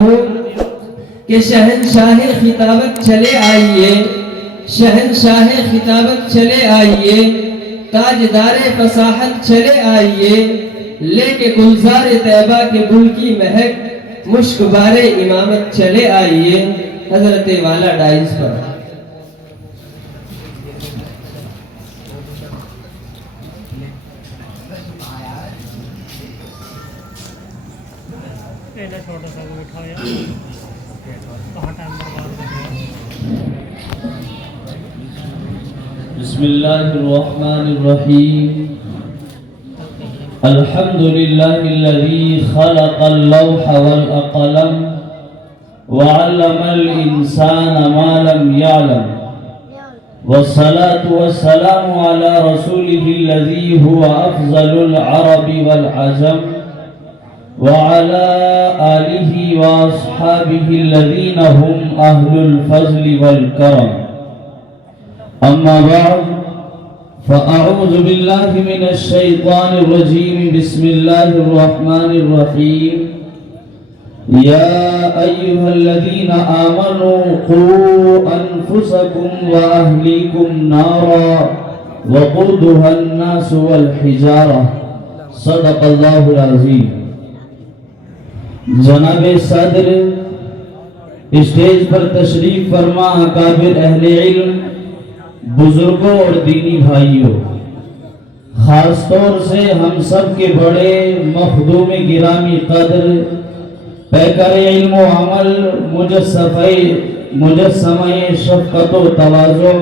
کہ شہنشاہ خطابت چلے آئیے، شہنشاہ خطابت چلے آئیے، تاجدار فصاحت چلے آئیے، لے کے گلزار طیبہ کے گل کی مہک، مشک بار امامت چلے آئیے۔ حضرت والا ڈائز پر بسم اللہ الرحمن الرحیم الحمد للہ الذی خلق اللوح والقلم وعلم الانسان ما لم يعلم والصلاة والسلام على رسوله الذي هو افضل العرب والعجم وعلى آله واصحابه الذين هم اهل الفضل والكرم اما بعد فاعوذ بالله من الشيطان الرجيم بسم الله الرحمن الرحيم يا ايها الذين امنوا قوا انفسكم واهليكم نارا وقودها الناس والحجارة صدق الله العظيم۔ جناب صدر اسٹیج پر تشریف فرما اکابر اہل علم، بزرگوں اور دینی بھائیوں، خاص طور سے ہم سب کے بڑے مخدوم گرامی قدر، پیکر علم و عمل، مجسمہ شفقت و تواضع،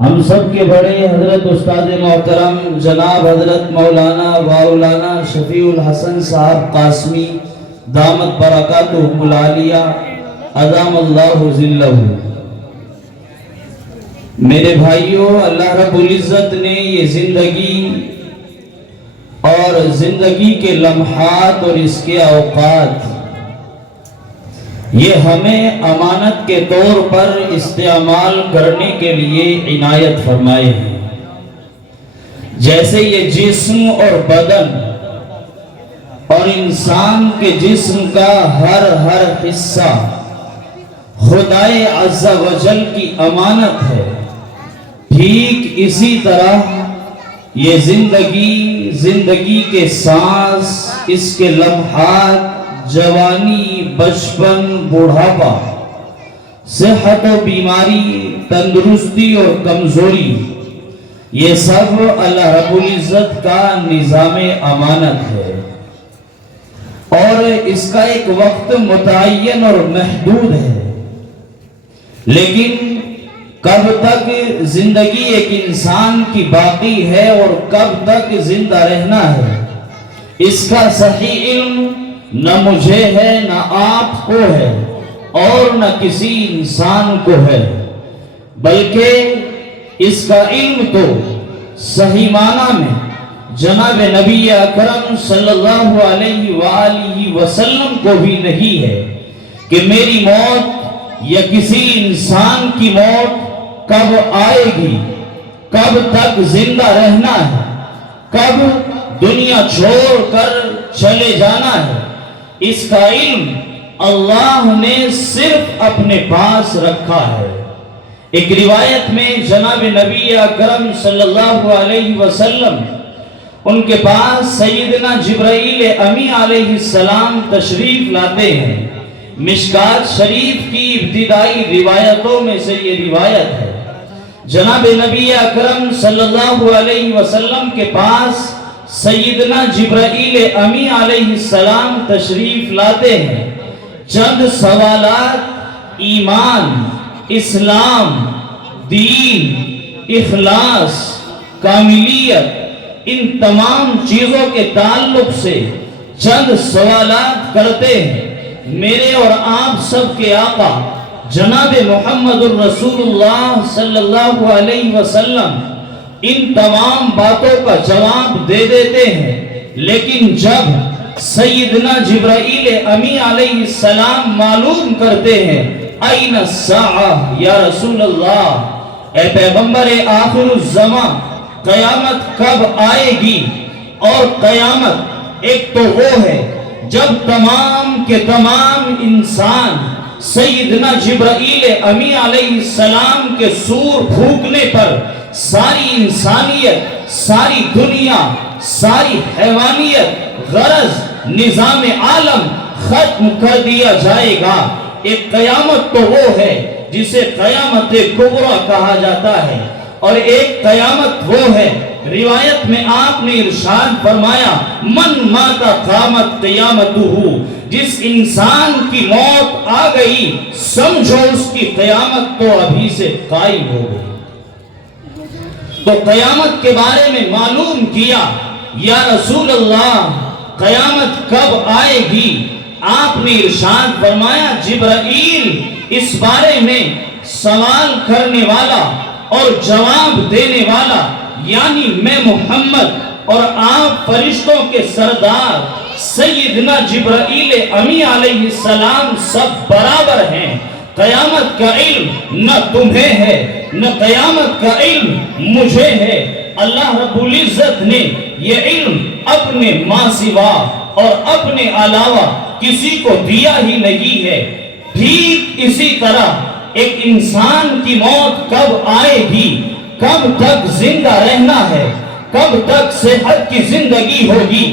ہم سب کے بڑے حضرت استاد محترم جناب حضرت مولانا واولانا شفیع الحسن صاحب قاسمی دامت برکاتہم العالیہ ادام اللہ ذلہ۔ میرے بھائیوں، اللہ رب العزت نے یہ زندگی اور زندگی کے لمحات اور اس کے اوقات یہ ہمیں امانت کے طور پر استعمال کرنے کے لیے عنایت فرمائے ہیں۔ جیسے یہ جسم اور بدن اور انسان کے جسم کا ہر حصہ خدائے عز و جل کی امانت ہے، ٹھیک اسی طرح یہ زندگی کے سانس، اس کے لمحات، جوانی، بچپن، بڑھاپا، صحت و بیماری، تندرستی اور کمزوری، یہ سب اللہ رب العزت کا نظام امانت ہے، اور اس کا ایک وقت متعین اور محدود ہے۔ لیکن کب تک زندگی ایک انسان کی باقی ہے اور کب تک زندہ رہنا ہے، اس کا صحیح علم نہ مجھے ہے، نہ آپ کو ہے، اور نہ کسی انسان کو ہے، بلکہ اس کا علم تو صحیح معنی میں جناب نبی اکرم صلی اللہ علیہ وآلہ وسلم کو بھی نہیں ہے کہ میری موت یا کسی انسان کی موت کب آئے گی، کب تک زندہ رہنا ہے، کب دنیا چھوڑ کر چلے جانا ہے، اس کا علم اللہ نے صرف اپنے پاس رکھا ہے۔ ایک روایت میں جناب نبی اکرم صلی اللہ علیہ وسلم، ان کے پاس سیدنا جبرائیل امی علیہ السلام تشریف لاتے ہیں۔ مشکات شریف کی ابتدائی روایتوں میں سے یہ روایت ہے۔ جناب نبی اکرم صلی اللہ علیہ وسلم کے پاس سیدنا جبرائیل امی علیہ السلام تشریف لاتے ہیں۔ چند سوالات ایمان، اسلام، دین، اخلاص، کاملیت، ان تمام چیزوں کے تعلق سے چند سوالات کرتے ہیں۔ میرے اور آپ سب کے آقا جناب محمد الرسول اللہ صلی اللہ علیہ وسلم ان تمام باتوں کا جواب دے دیتے ہیں، لیکن جب سیدنا جبرائیل امی علیہ السلام معلوم کرتے ہیں این الساعہ یا رسول اللہ، اے پیغمبر آخر الزمان، قیامت کب آئے گی؟ اور قیامت ایک تو وہ ہے جب تمام کے تمام انسان سیدنا جبرائیل امی علیہ السلام کے سور پھونکنے پر ساری انسانیت، ساری دنیا، ساری حیوانیت، غرض نظام عالم ختم کر دیا جائے گا. ایک قیامت تو وہ ہے جسے قیامت کبریٰ کہا جاتا ہے، اور ایک قیامت وہ ہے، روایت میں آپ نے ارشاد فرمایا من مات قامت قیامتہ، جس انسان کی موت آ گئی سمجھو اس کی قیامت تو ابھی سے قائم ہو گئی. تو قیامت کے بارے میں معلوم کیا، یا رسول اللہ قیامت کب آئے گی؟ آپ نے ارشاد فرمایا جبرائیل اس بارے میں سوال کرنے والا اور جواب دینے والا یعنی میں محمد اور آپ فرشتوں کے سردار سیدنا جبرائیل امی علیہ السلام سب برابر ہیں. قیامت کا علم نہ تمہیں ہے، نہ قیامت کا علم مجھے ہے. اللہ رب العزت نے یہ علم اپنے ماں سوا اور اپنے علاوہ کسی کو دیا ہی نہیں ہے. ٹھیک اسی طرح ایک انسان کی موت کب آئے گی، کب تک زندہ رہنا ہے، کب تک صحت کی زندگی ہوگی،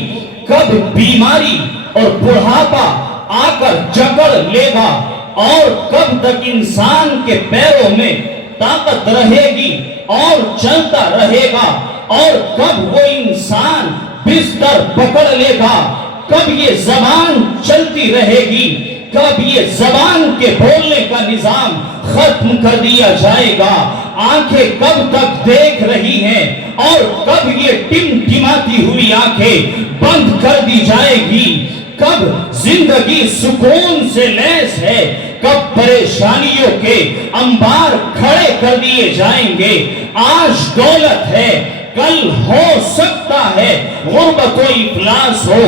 کب بیماری اور بڑھاپا آ کر جکڑ لے گا، اور کب تک انسان کے پیروں میں طاقت رہے گی اور چلتا رہے گا، اور کب وہ انسان بستر پکڑ لے گا، کب یہ زبان چلتی رہے گی، کب یہ زبان کے بولنے کا نظام ختم کر دیا جائے گا، آنکھیں کب تک دیکھ رہی ہیں اور کب یہ ٹمٹماتی ہوئی آنکھیں بند کر دی جائے گی، کب زندگی سکون سے لیس ہے، کب پریشانیوں کے انبار کھڑے کر دیے جائیں گے. آج دولت ہے، کل ہو سکتا ہے غربت و افلاس ہو.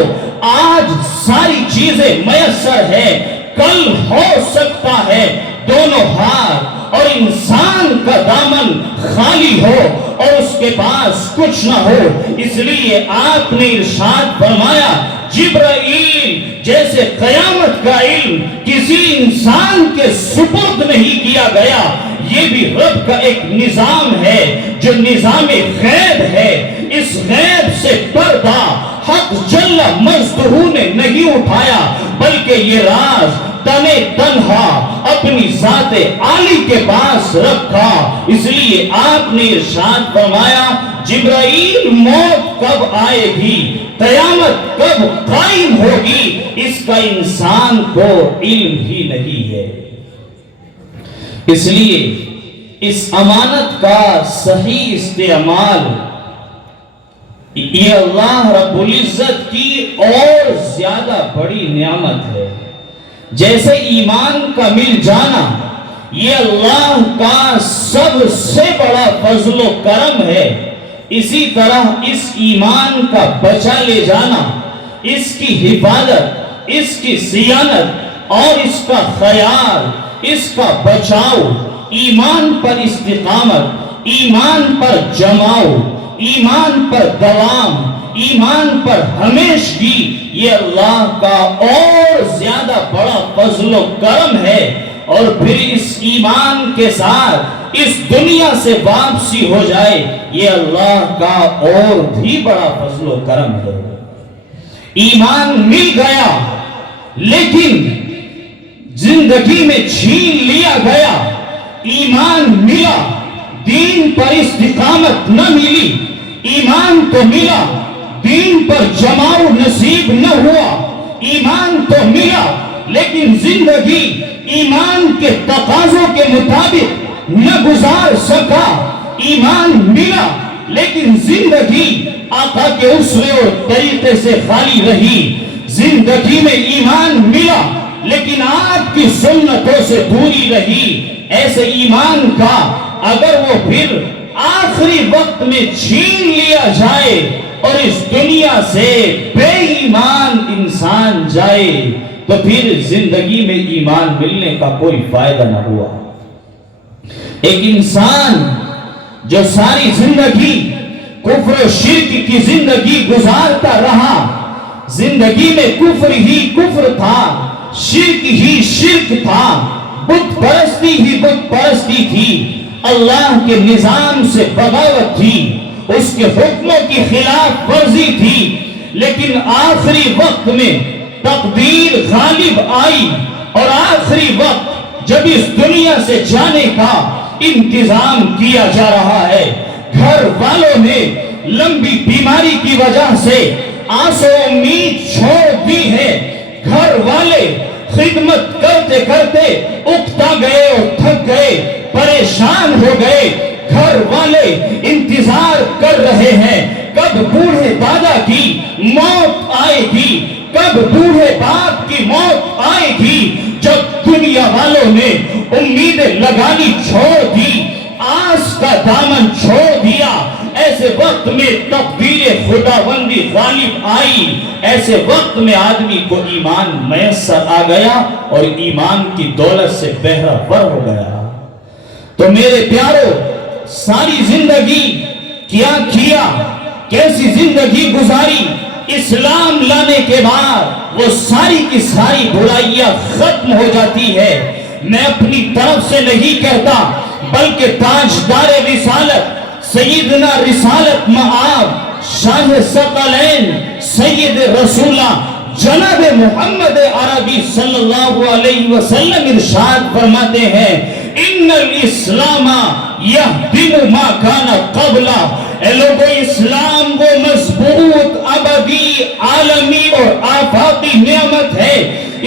آج ساری چیزیں میسر ہے، کل ہو سکتا ہے دونوں ہاتھ اور انسان کا دامن خالی ہو اور اس کے پاس کچھ نہ ہو. اس لیے آپ نے ارشاد فرمایا جبرائیل جیسے قیامت کا علم کسی انسان کے سپرد نہیں کیا گیا، یہ بھی رب کا ایک نظام ہے جو نظام غیب ہے. اس غیب سے پردہ حق جل مجدہ نے نہیں اٹھایا، بلکہ یہ راز تنے تنہا اپنی ذات عالی کے پاس رکھا. اس لیے آپ نے ارشاد فرمایا جبرائیل موت کب آئے گی، قیامت کب قائم ہوگی، اس کا انسان کو علم ہی نہیں ہے. اس لیے اس امانت کا صحیح استعمال یہ اللہ رب العزت کی اور زیادہ بڑی نعمت ہے. جیسے ایمان کا مل جانا یہ اللہ کا سب سے بڑا فضل و کرم ہے، اسی طرح اس ایمان کا بچا لے جانا، اس کی حفاظت، اس کی صیانت اور اس کا خیال، اس کا بچاؤ، ایمان پر استقامت، ایمان پر جماؤ، ایمان پر دوام، ایمان پر ہمیشگی، یہ اللہ کا اور زیادہ بڑا فضل و کرم ہے. اور پھر اس ایمان کے ساتھ اس دنیا سے واپسی ہو جائے یہ اللہ کا اور بھی بڑا فضل و کرم ہے. ایمان مل گیا لیکن زندگی میں چھین لیا گیا. ایمان ملا، دین پر استقامت نہ ملی. ایمان تو ملا، دین پر جماؤ نصیب نہ ہوا. ایمان تو ملا لیکن زندگی ایمان کے تقاضوں کے مطابق نہ گزار سکا. ایمان ملا لیکن زندگی آقا کے اسوے اور طریقے سے خالی رہی. زندگی میں ایمان ملا لیکن آپ کی سنتوں سے دوری رہی. ایسے ایمان کا اگر وہ پھر آخری وقت میں چھین لیا جائے اور اس دنیا سے بے ایمان انسان جائے تو پھر زندگی میں ایمان ملنے کا کوئی فائدہ نہ ہوا. ایک انسان جو ساری زندگی کفر و شرک کی زندگی گزارتا رہا، زندگی میں کفر ہی کفر تھا، شرک ہی شرک تھا، بت پرستی ہی بت پرستی تھی، اللہ کے نظام سے بغاوت تھی، اس کے حکموں کی خلاف ورزی تھی۔ لیکن آخری وقت میں تقدیر غالب آئی اور آخری وقت جب اس دنیا سے جانے کا انتظام کیا جا رہا ہے، گھر والوں نے لمبی بیماری کی وجہ سے آس و امید چھوڑ دی ہے، گھر والے خدمت کرتے کرتے اکتا گئے اور تھک گئے، پریشان ہو گئے، گھر والے انتظار کر رہے ہیں کب بوڑھے دادا کی موت آئے گی، کب بوڑھے باپ کی موت آئے گی۔ جب دنیا والوں نے امیدیں لگانی چھوڑ دی، آس کا دامن چھوڑ دیا، ایسے وقت میں تقدیر خداوندی غالب آئی، ایسے وقت میں آدمی کو ایمان میسر آ گیا اور ایمان کی دولت سے بہرہ ور ہو گیا۔ تو میرے پیارو، ساری زندگی کیا کیا، کیسی زندگی گزاری، اسلام لانے کے بعد وہ ساری کی ساری برائیاں ختم ہو جاتی ہے۔ میں اپنی طرف سے نہیں کہتا، بلکہ تاجدار رسالت سیدنا رسالت مآب شاہ ثقلین سید رسولہ جناب محمد عربی صلی اللہ علیہ وسلم ارشاد فرماتے ہیں، ان الاسلام یہدم ما کان قبلہ۔ اے لوگو، اسلام وہ مضبوط ابدی عالمی اور آفاقی نعمت ہے،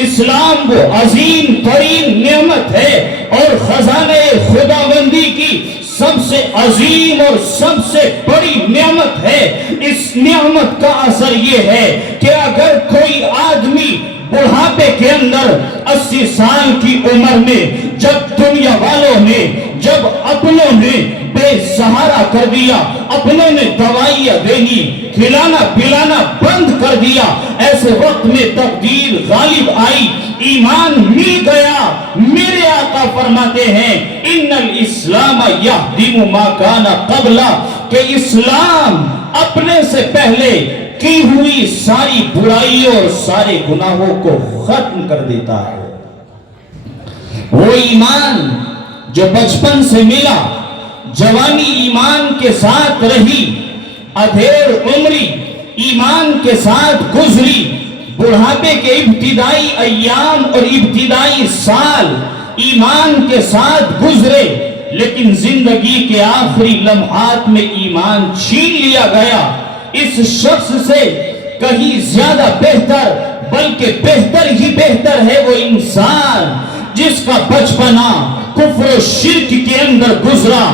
اسلام وہ عظیم ترین نعمت ہے اور خزانہ خداوندی کی سب سے عظیم اور سب سے بڑی نعمت ہے۔ اس نعمت کا اثر یہ ہے کہ اگر کوئی آدمی بڑھاپے کے اندر 80 سال کی عمر میں جب دنیا والوں نے، جب اپنوں نے بے سہارا کر دیا، اپنوں نے دوائیاں دینی کھلانا پلانا بند کر دیا، ایسے وقت میں تقدیر غالب آئی، ایمان مل گیا، میرے آقا فرماتے ہیں ان الاسلام یہدم ما کان قبلہ، کہ اسلام اپنے سے پہلے کی ہوئی ساری برائیوں اور سارے گناہوں کو ختم کر دیتا ہے۔ وہ ایمان جو بچپن سے ملا، جوانی ایمان کے ساتھ رہی، ادھیڑ عمری ایمان کے ساتھ گزری، بڑھاپے کے ابتدائی ایام اور ابتدائی سال ایمان کے ساتھ گزرے، لیکن زندگی کے آخری لمحات میں ایمان چھین لیا گیا۔ اس شخص سے کہیں زیادہ بہتر، بلکہ بہتر ہی بہتر ہے وہ انسان جس کا بچپنا کفر و شرک کے اندر گزرا،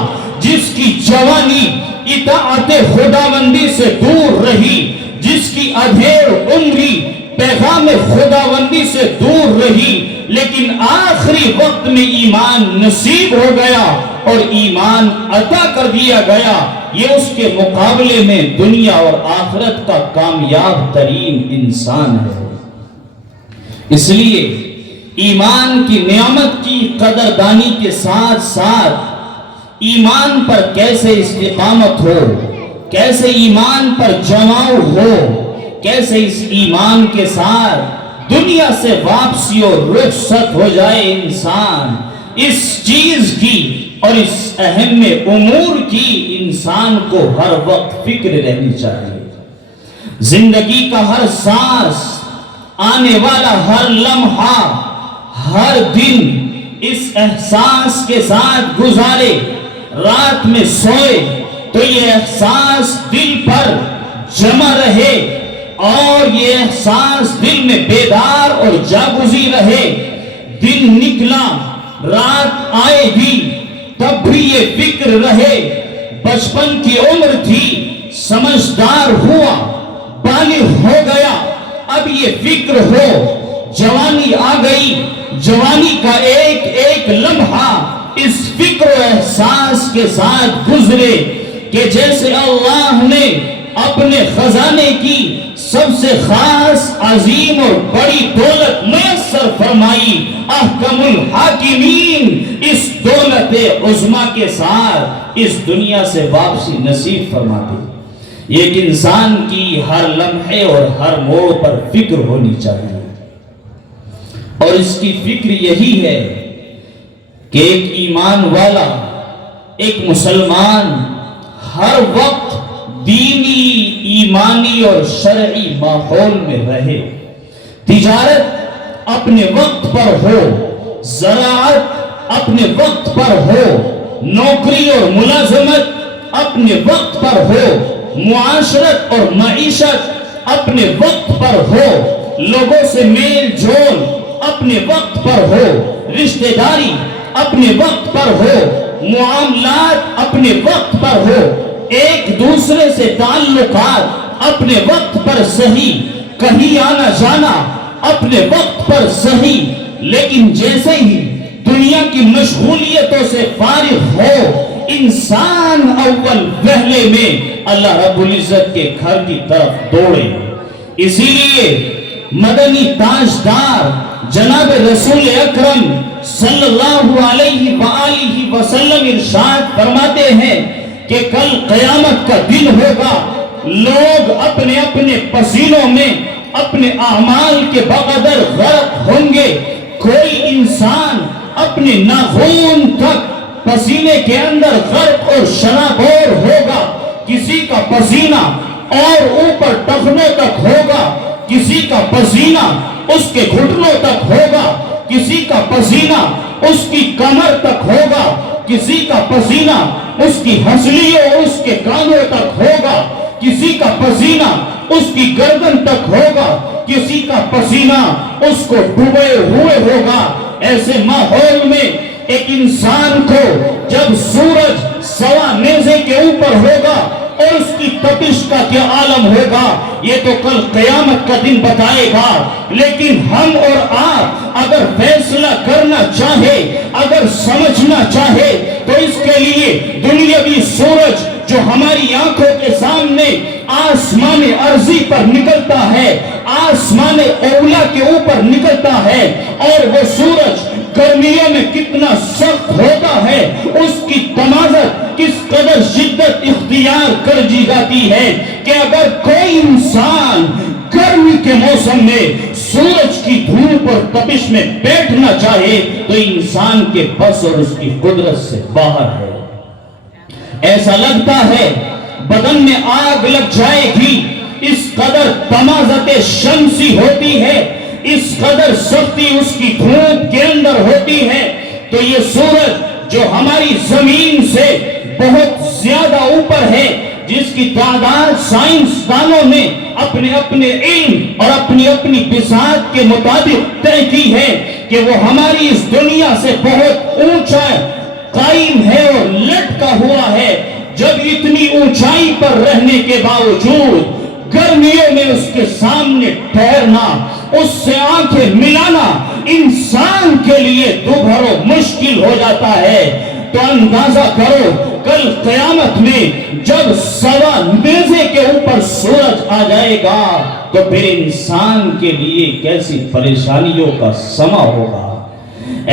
جس کی جوانی اطاعت خداوندی سے دور رہی، جس کی ادھیڑ عمری پیغام خداوندی سے دور رہی، لیکن آخری وقت میں ایمان نصیب ہو گیا اور ایمان عطا کر دیا گیا۔ یہ اس کے مقابلے میں دنیا اور آخرت کا کامیاب ترین انسان ہے۔ اس لیے ایمان کی نعمت کی قدردانی کے ساتھ ساتھ ایمان پر کیسے استقامت ہو، کیسے ایمان پر جماؤ ہو، کیسے اس ایمان کے ساتھ دنیا سے واپسی اور رخصت ہو جائے انسان، اس چیز کی اور اس اہم امور کی انسان کو ہر وقت فکر رہنی چاہیے۔ زندگی کا ہر سانس، آنے والا ہر لمحہ، ہر دن اس احساس کے ساتھ گزارے، رات میں سوئے تو یہ احساس دل پر جمع رہے اور یہ احساس دل میں بیدار اور جاگزی رہے۔ دن نکلا، رات آئے گی، تب بھی یہ فکر رہے، بچپن کی عمر تھی، سمجھدار ہوا، بالغ ہو گیا، اب یہ فکر ہو، جوانی آ گئی، جوانی کا ایک ایک لمحہ اس فکر و احساس کے ساتھ گزرے کہ جیسے اللہ نے اپنے خزانے کی سب سے خاص، عظیم اور بڑی دولت میسر فرمائی، احکم الحاکمین اس دولت عظمیٰ کے ساتھ اس دنیا سے واپسی نصیب فرما دی۔ ایک انسان کی ہر لمحے اور ہر موڑ پر فکر ہونی چاہیے، اور اس کی فکر یہی ہے کہ ایک ایمان والا، ایک مسلمان ہر وقت دینی، ایمانی اور شرعی ماحول میں رہے، تجارت اپنے وقت پر ہو، زراعت اپنے وقت پر ہو، نوکری اور ملازمت اپنے وقت پر ہو، معاشرت اور معیشت اپنے وقت پر ہو، لوگوں سے میل جول اپنے وقت پر ہو، رشتہ داری اپنے وقت پر ہو، معاملات اپنے وقت پر ہو، ایک دوسرے سے تعلقات اپنے وقت پر صحیح، کہیں آنا جانا اپنے وقت پر صحیح۔ لیکن جیسے ہی دنیا کی مشغولیتوں سے فارغ ہو، انسان اول وہلے میں اللہ رب العزت کے گھر کی طرف دوڑے۔ اسی لیے مدنی تاجدار جناب رسول اکرم صلی اللہ علیہ وآلہ وسلم ارشاد فرماتے ہیں کہ کل قیامت کا دن ہوگا، لوگ اپنے اپنے پسینوں میں اپنے اعمال کے بقدر غرق ہوں گے۔ کوئی انسان اپنے ناخن تک پسینے کے اندر غرق اور شرابور ہوگا، کسی کا پسینہ اور اوپر ٹخنوں تک ہوگا، کسی کا پسینہ اس کے گھٹنوں تک ہوگا، کسی کا پسینہ اس کی کمر تک ہوگا، کسی کا پسینہ اس کی ہنسلیوں اور اس کے کانوں تک ہوگا، کسی کا پسینہ اس کی گردن تک ہوگا، کسی کا پسینہ اس کو ڈوبے ہوئے ہوگا۔ ایسے ماحول میں ایک انسان کو جب سورج سوا نیزے کے اوپر ہوگا اور اس کی تپش کا کیا عالم ہوگا، یہ تو کل قیامت کا دن بتائے گا۔ لیکن ہم اور آپ اگر فیصلہ کرنا چاہے، اگر سمجھنا چاہے، تو اس کے لیے دنیاوی سورج جو ہماری آنکھوں کے سامنے آسمان ارضی پر نکلتا ہے، آسمان اولا کے اوپر نکلتا ہے، اور وہ سورج گرمیوں میں کتنا سخت ہوتا ہے، اس کی تمازت کس قدر شدت اختیار کر دی جاتی ہے کہ اگر کوئی انسان گرمی کے موسم میں سورج کی دھوپ اور تپش میں بیٹھنا چاہے تو انسان کے بس اور اس کی قدرت سے باہر ہے۔ ایسا لگتا ہے بدن میں آگ لگ جائے گی، اس قدر تمازت شمسی ہوتی ہے، اس قدر سختی اس کی دھوپ کے اندر ہوتی ہے۔ تو یہ سورج جو ہماری زمین سے بہت زیادہ اوپر ہے، جس کی تعداد سائنسدانوں نے اپنے اپنے علم اور اپنی اپنی بساط کے مطابق طے کی ہے کہ وہ ہماری اس دنیا سے بہت اونچا قائم ہے اور لٹکا ہوا ہے، جب اتنی اونچائی پر رہنے کے باوجود گرمیوں میں اس کے سامنے ٹھہرنا، اس سے آنکھیں ملانا انسان کے لیے دوبھرو مشکل ہو جاتا ہے۔ تو اندازہ کرو کل قیامت میں جب سوا نیزے کے اوپر سورج آ جائے گا تو پھر انسان کے لیے کیسی پریشانیوں کا سما ہوگا۔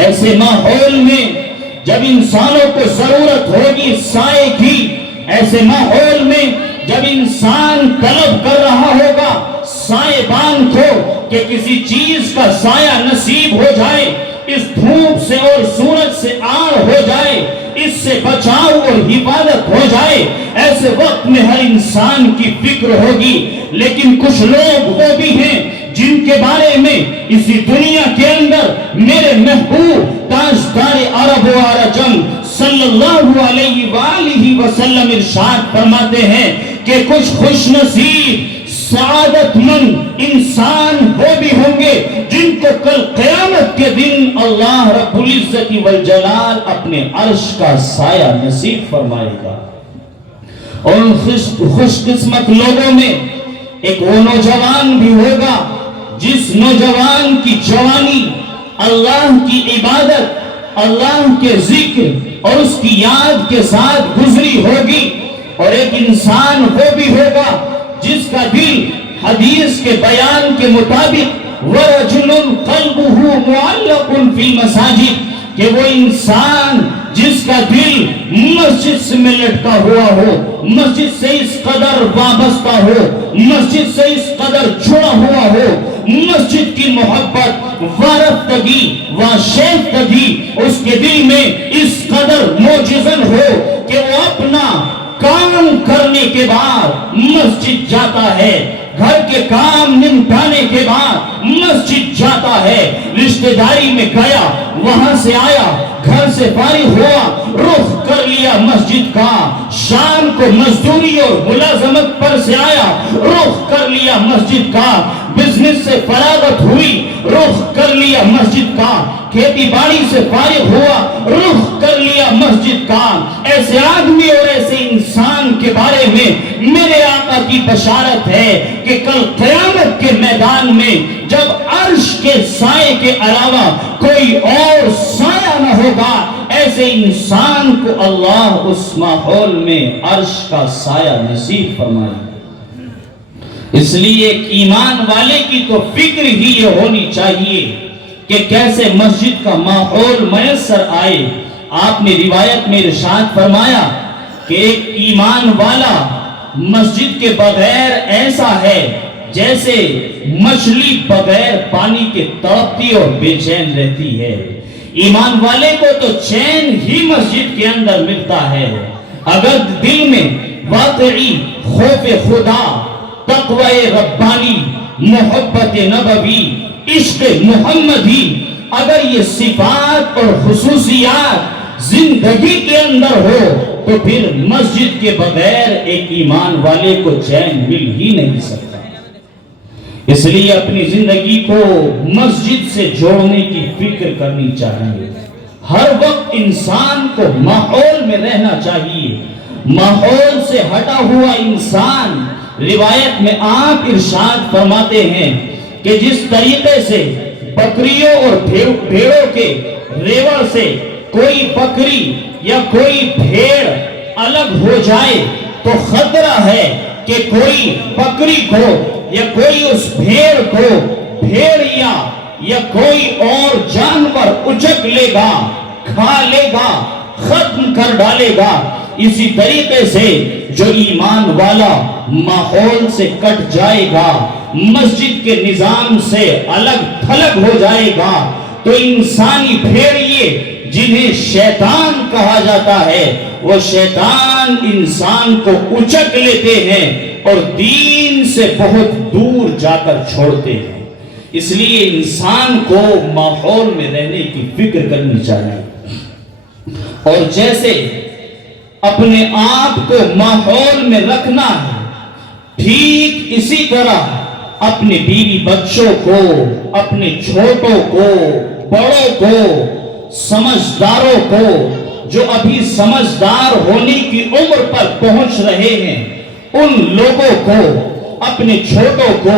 ایسے ماحول میں جب انسانوں کو ضرورت ہوگی سائے کی، ایسے ماحول میں جب انسان طلب کر رہا ہوگا سائے بان کو کہ کسی چیز کا سایہ نصیب ہو جائے، اس دھوپ سے اور سورج سے آڑ ہو جائے، اس سے بچاؤ اور حفاظت ہو جائے، ایسے وقت میں ہر انسان کی فکر ہوگی۔ لیکن کچھ لوگ وہ بھی ہیں جن کے بارے میں اسی دنیا کے اندر میرے محبوب تاجدار عرب و عجم صلی اللہ علیہ وآلہ وسلم ارشاد فرماتے ہیں کہ کچھ خوش نصیب سعادت مند انسان وہ بھی ہوں گے جن کو کل قیامت کے دن اللہ رب العزت والجلال اپنے عرش کا سایہ نصیب فرمائے گا۔ اور ان خوش قسمت لوگوں میں ایک وہ نوجوان بھی ہوگا جس نوجوان کی جوانی اللہ کی عبادت، اللہ کے ذکر اور اس کی یاد کے ساتھ گزری ہوگی، اور ایک انسان وہ بھی ہوگا جس کا دل حدیث کے بیان کے مطابق وَرَجُلٌ قَلْبُهُ مُعَلَّقٌ فِي الْمَسَاجِدِ، کہ وہ انسان جس کا دل مسجد سے میں لٹکا ہوا ہو، مسجد سے اس قدر وابستہ ہو، مسجد سے اس قدر جڑا ہوا ہو، مسجد کی محبت، وارفتگی، واشیفتگی اس کے دل میں اس قدر موجزن ہو کہ وہ اپنا کام کرنے کے بعد مسجد جاتا ہے، گھر کے کام نمٹانے کے بعد مسجد جاتا ہے، رشتہ داری میں گیا، وہاں سے آیا، گھر سے فارغ ہوا، رخ کر لیا مسجد کا، شام کو مزدوری اور ملازمت پر سے آیا، رخ کر لیا مسجد کا، بزنس سے فراغت ہوئی، رخ کر لیا مسجد کا، کھیتی باڑی سے فارغ ہوا، رخ کر لیا مسجد کا۔ ایسے آدمی اور ایسے انسان کے بارے میں میرے آقا کی بشارت ہے کہ کل قیامت کے میدان میں جب عرش کے سائے کے علاوہ کوئی اور سایہ نہ ہوگا، ایسے انسان کو اللہ اس ماحول میں عرش کا سایہ نصیب فرمائے۔ اس لیے ایک ایمان والے کی تو فکر ہی یہ ہونی چاہیے کہ کیسے مسجد کا ماحول میسر آئے۔ آپ نے روایت میں ارشاد فرمایا کہ ایک ایمان والا مسجد کے بغیر ایسا ہے جیسے مچھلی بغیر پانی کے تڑپتی اور بے چین رہتی ہے۔ ایمان والے کو تو چین ہی مسجد کے اندر ملتا ہے اگر دل میں واقعی خوف خدا، تقوی ربانی، محبت نبوی، عشق محمدی، اگر یہ صفات اور خصوصیات زندگی کے اندر ہو تو پھر مسجد کے بغیر ایک ایمان والے کو چین مل ہی نہیں سکتا۔ اس لیے اپنی زندگی کو مسجد سے جوڑنے کی فکر کرنی چاہیے۔ ہر وقت انسان کو ماحول میں رہنا چاہیے۔ ماحول سے ہٹا ہوا انسان، روایت میں آپ ارشاد فرماتے ہیں کہ جس طریقے سے بکریوں اور بھیڑوں کے ریوڑ سے کوئی بکری یا کوئی بھیڑ الگ ہو جائے تو خطرہ ہے کہ کوئی بکری کو یا کوئی اس بھیڑ کو بھیڑیا یا کوئی اور جانور اچک لے گا، کھا لے گا، ختم کر ڈالے گا۔ اسی طریقے سے جو ایمان والا ماحول سے کٹ جائے گا، مسجد کے نظام سے الگ تھلگ ہو جائے گا، تو انسانی بھیڑیے جنہیں شیطان کہا جاتا ہے، وہ شیطان انسان کو اچک لیتے ہیں اور دین سے بہت دور جا کر چھوڑتے ہیں۔ اس لیے انسان کو ماحول میں رہنے کی فکر کرنی چاہیے، اور جیسے اپنے آپ کو ماحول میں رکھنا ہے، ٹھیک اسی طرح اپنے بیوی بچوں کو، اپنے چھوٹوں کو، بڑوں کو، سمجھداروں کو، جو ابھی سمجھدار ہونے کی عمر پر پہنچ رہے ہیں، ان لوگوں کو، اپنے چھوٹوں کو،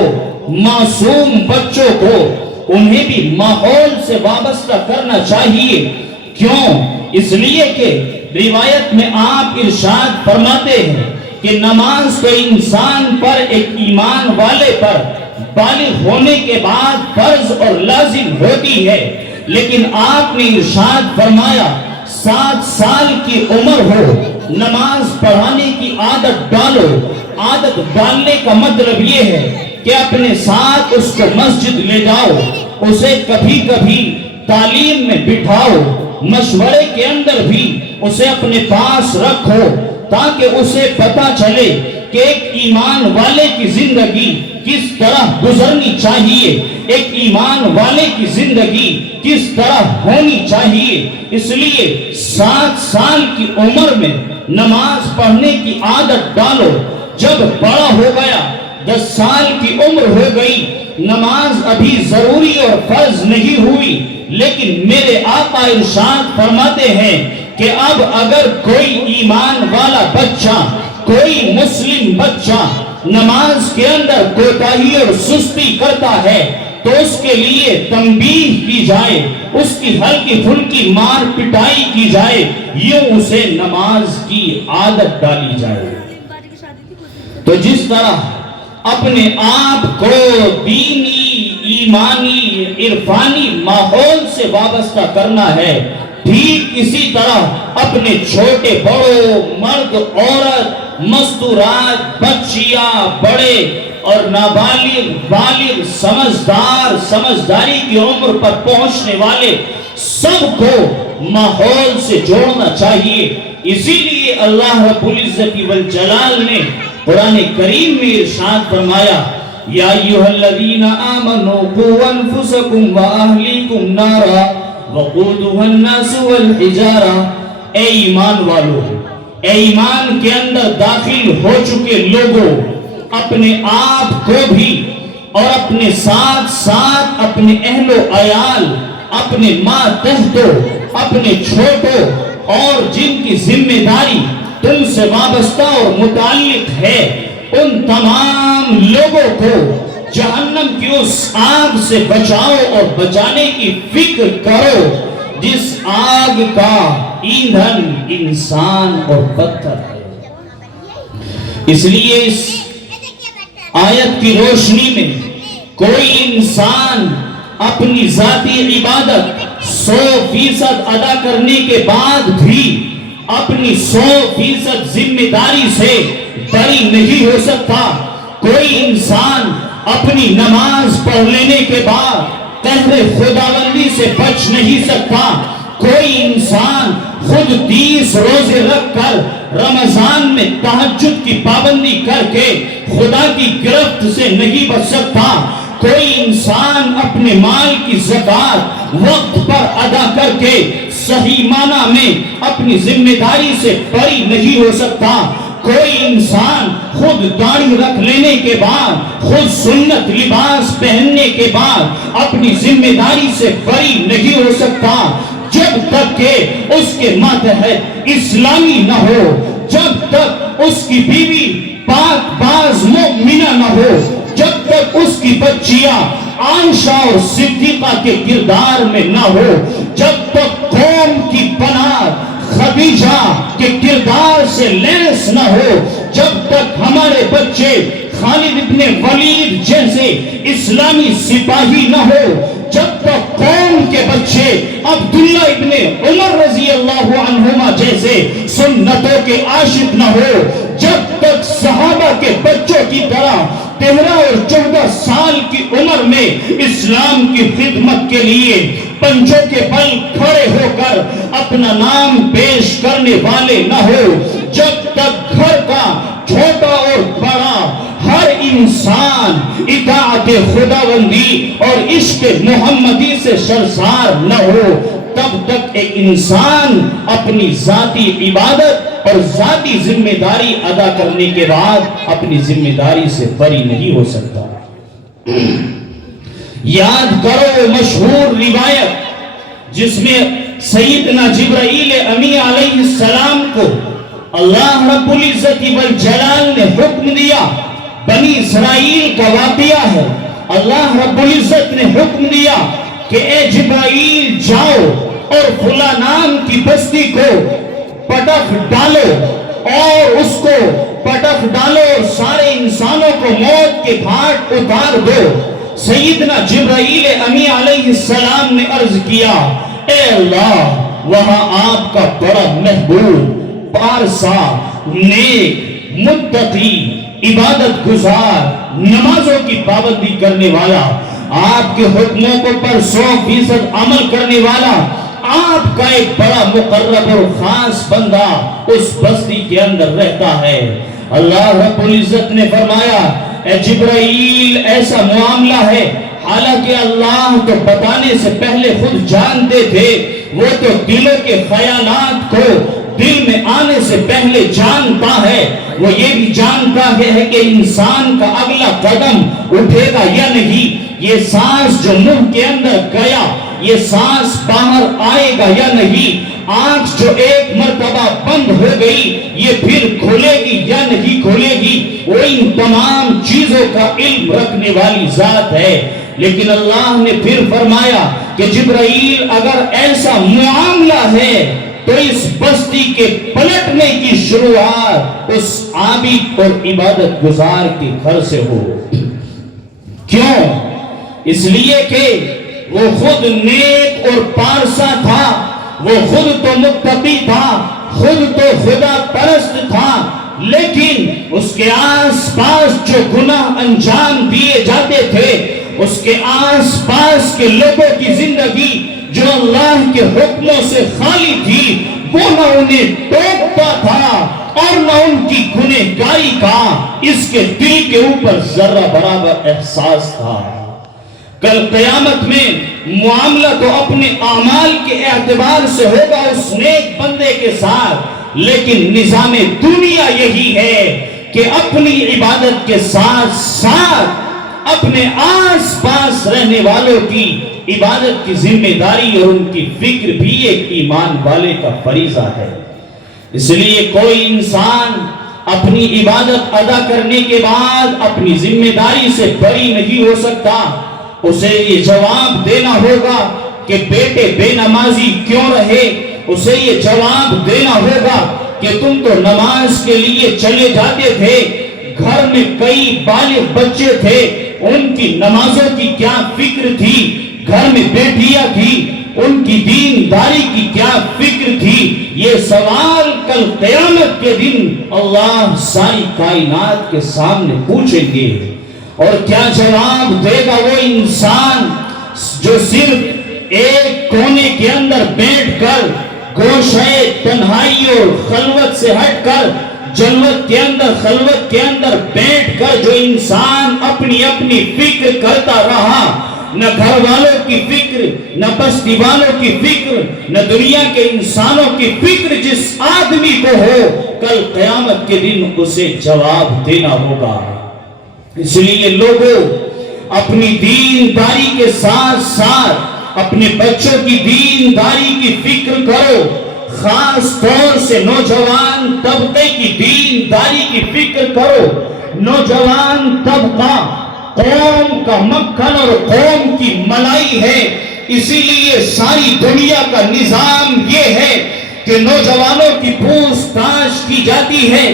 معصوم بچوں کو، انہیں بھی ماحول سے وابستہ کرنا چاہیے۔ کیوں؟ اس لیے کہ روایت میں آپ ارشاد فرماتے ہیں کہ نماز تو انسان پر، ایک ایمان والے پر بالغ ہونے کے بعد فرض اور لازم ہوتی ہے، لیکن آپ نے ارشاد فرمایا 7 سال کی عمر ہو، نماز پڑھانے کی عادت ڈالو۔ عادت ڈالنے کا مطلب یہ ہے کہ اپنے ساتھ اس کو مسجد لے جاؤ، اسے کبھی کبھی تعلیم میں بٹھاؤ، مشورے کے اندر بھی اسے اپنے پاس رکھو، تاکہ اسے پتا چلے کہ ایک ایمان والے کی زندگی کس طرح گزرنی چاہیے، ایک ایمان والے کی زندگی کس طرح ہونی چاہیے۔ اس لیے 7 سال کی عمر میں نماز پڑھنے کی عادت ڈالو۔ جب بڑا ہو گیا، 10 سال کی عمر ہو گئی، نماز ابھی ضروری اور فرض نہیں ہوئی، لیکن میرے آقا ارشاد فرماتے ہیں کہ اب اگر کوئی ایمان والا بچہ، کوئی مسلم بچہ نماز کے اندر کوتاہی اور سستی کرتا ہے تو اس کے لیے تنبیہ کی جائے، اس کی ہلکی پھلکی مار پٹائی کی جائے، یوں اسے نماز کی عادت ڈالی جائے۔ تو جس طرح اپنے آپ کو دینی، ایمانی، عرفانی ماحول سے وابستہ کرنا ہے، ٹھیک اسی طرح اپنے چھوٹے بڑوں، مرد عورت، مستورات، بچیاں، بڑے اور نابالغ، بالغ، سمجھداری کی عمر پر پہنچنے والے سب کو ماحول سے جوڑنا چاہیے۔ اسی لیے اللہ رب العزت والجلال نے قرآن کریم میں ارشاد فرمایا، یا ایھا الذین آمنوا قوا انفسکم واہلیکم نارا وقودها الناس والحجارہ، اے ایمان والو، اے ایمان کے اندر داخل ہو چکے لوگوں، اپنے آپ کو بھی اور اپنے ساتھ ساتھ اپنے اہل و عیال، اپنے ماتحتوں، اپنے چھوٹوں اور جن کی ذمہ داری تم سے وابستہ اور متعلق ہے، ان تمام لوگوں کو جہنم کی اس آگ سے بچاؤ اور بچانے کی فکر کرو جس آگ کا ایندھن انسان اور پتھر ہے۔ اس لیے اس آیت کی روشنی میں کوئی انسان اپنی ذاتی عبادت 100% ادا کرنے کے بعد بھی اپنی 100% ذمہ داری سے بری نہیں ہو سکتا۔ کوئی انسان اپنی نماز پڑھ لینے کے بعد قہر خداوندی سے بچ نہیں سکتا۔ کوئی انسان خود 30 روزے رکھ کر رمضان میں تہجد کی پابندی کر کے خدا کی گرفت سے نہیں بچ سکتا۔ کوئی انسان اپنے مال کی زکوٰۃ وقت پر ادا کر کے صحیح معنی میں اپنی ذمہ داری سے بری نہیں ہو سکتا۔ کوئی انسان خود داڑھی رکھ لینے کے بعد، خود سنت لباس پہننے کے بعد اپنی ذمہ داری سے بری نہیں ہو سکتا جب تک کہ اس کے ماتحت اسلامی نہ ہو، جب تک اس کی بیوی پاک باز مومنہ نہ ہو، جب تک اس کی بچیاں عائشہ اور صدیقہ کے کردار میں نہ ہو، جب تک قوم کی پناہ خدیجہ کے کردار سے لیس نہ ہو، جب تک ہمارے بچے خالد ابن ولید جیسے اسلامی سپاہی نہ ہو، جب تک قوم کے بچے عبداللہ ابن عمر رضی اللہ عنہما جیسے سنتوں کے عاشق نہ ہو، جب تک صحابہ کے بچوں کی طرح 13 اور 14 سال کی عمر میں اسلام کی خدمت کے لیے پنجوں کے بل کھڑے ہو کر اپنا نام پیش کرنے والے نہ ہو، جب تک گھر کا چھوٹا اور بڑا ہر انسان اطاعت خداوندی اور عشق محمدی سے سرشار نہ ہو، تب تک ایک انسان اپنی ذاتی عبادت اور ذاتی ذمہ داری ادا کرنے کے بعد اپنی ذمہ داری سے بری نہیں ہو سکتا۔ یاد کرو مشہور روایت جس میں سیدنا جبرائیل امی علیہ السلام کو اللہ رب العزت والجلال نے حکم دیا، بنی اسرائیل کا واقعہ ہے۔ اللہ رب العزت نے حکم دیا کہ اے جبرائیل جاؤ اور فلاں نام کی بستی کو پٹخ ڈالو اور اس کو پٹخ ڈالو اور سارے انسانوں کو موت کے گھاٹ اتار دو۔ سیدنا جبرائیل امی علیہ السلام نے عرض کیا، اے اللہ، وہاں آپ کا بڑا محبوب، پارسا، نیک، متقی، عبادت گزار، نمازوں کی پابندی کرنے والا، آپ کے حکموں کو پر 100% عمل کرنے والا، آپ کا ایک بڑا مقرب اور خاص بندہ اس بستی کے اندر رہتا ہے۔ اللہ رب العزت نے فرمایا، اے جبرائیل، ایسا معاملہ ہے، حالانکہ اللہ تو بتانے سے پہلے خود جانتے تھے، وہ تو دلوں کے خیالات کو دل میں آنے سے پہلے جانتا ہے، وہ یہ بھی جانتا ہے کہ انسان کا اگلا قدم اٹھے گا یا نہیں، یہ سانس جو منہ کے اندر گیا یہ سانس باہر آئے گا یا نہیں، آنکھ جو ایک مرتبہ بند ہو گئی یہ پھر کھولے گی یا نہیں کھولے گی، وہ ان تمام چیزوں کا علم رکھنے والی ذات ہے۔ لیکن اللہ نے پھر فرمایا کہ جبرائیل، اگر ایسا معاملہ ہے تو اس بستی کے پلٹنے کی شروعات اس عابد اور عبادت گزار کے گھر سے ہو۔ کیوں؟ اس لیے کہ وہ خود نیک اور پارسا تھا، وہ خود تو متقی تھا، خود تو خدا پرست تھا، لیکن اس کے آس پاس جو گناہ انجام دیے جاتے تھے، اس کے آس پاس کے لوگوں کی زندگی جو اللہ کے حکموں سے خالی تھی، وہ نہ انہیں ٹوکتا تھا اور نہ ان کی گنہگاری کا اس کے دل کے اوپر ذرہ برابر احساس تھا۔ کل قیامت میں معاملہ تو اپنے اعمال کے اعتبار سے ہوگا اس نیک بندے کے ساتھ، لیکن نظام دنیا یہی ہے کہ اپنی عبادت کے ساتھ ساتھ اپنے آس پاس رہنے والوں کی عبادت کی ذمہ داری اور ان کی فکر بھی ایک ایمان والے کا فریضہ ہے۔ اس لیے کوئی انسان اپنی عبادت ادا کرنے کے بعد اپنی ذمہ داری سے بری نہیں ہو سکتا۔ اسے یہ جواب دینا ہوگا کہ بیٹے بے نمازی کیوں رہے، اسے یہ جواب دینا ہوگا کہ تم تو نماز کے لیے چلے جاتے تھے، گھر میں کئی بالغ بچے تھے، ان کی نمازوں کی کیا فکر تھی، گھر میں بیٹیاں تھی، ان کی دینداری کی کیا فکر تھی۔ یہ سوال کل قیامت کے دن اللہ ساری کائنات کے سامنے پوچھیں گے، اور کیا جواب دے گا وہ انسان جو صرف ایک کونے کے اندر بیٹھ کر گوشے تنہائی اور خلوت سے ہٹ کر جلوت کے اندر خلوت کے اندر بیٹھ کر جو انسان اپنی اپنی فکر کرتا رہا، نہ گھر والوں کی فکر، نہ بستی والوں کی فکر، نہ دنیا کے انسانوں کی فکر جس آدمی کو ہو، کل قیامت کے دن اسے جواب دینا ہوگا۔ اس لیے لوگوں اپنی دینداری کے ساتھ ساتھ اپنے بچوں کی دینداری کی فکر کرو، خاص طور سے نوجوان طبقے کی دینداری کی فکر کرو۔ نوجوان طبقہ قوم کا مکھن اور قوم کی ملائی ہے، اسی لیے ساری دنیا کا نظام یہ ہے کہ نوجوانوں کی پوچھ تاچھ کی جاتی ہے۔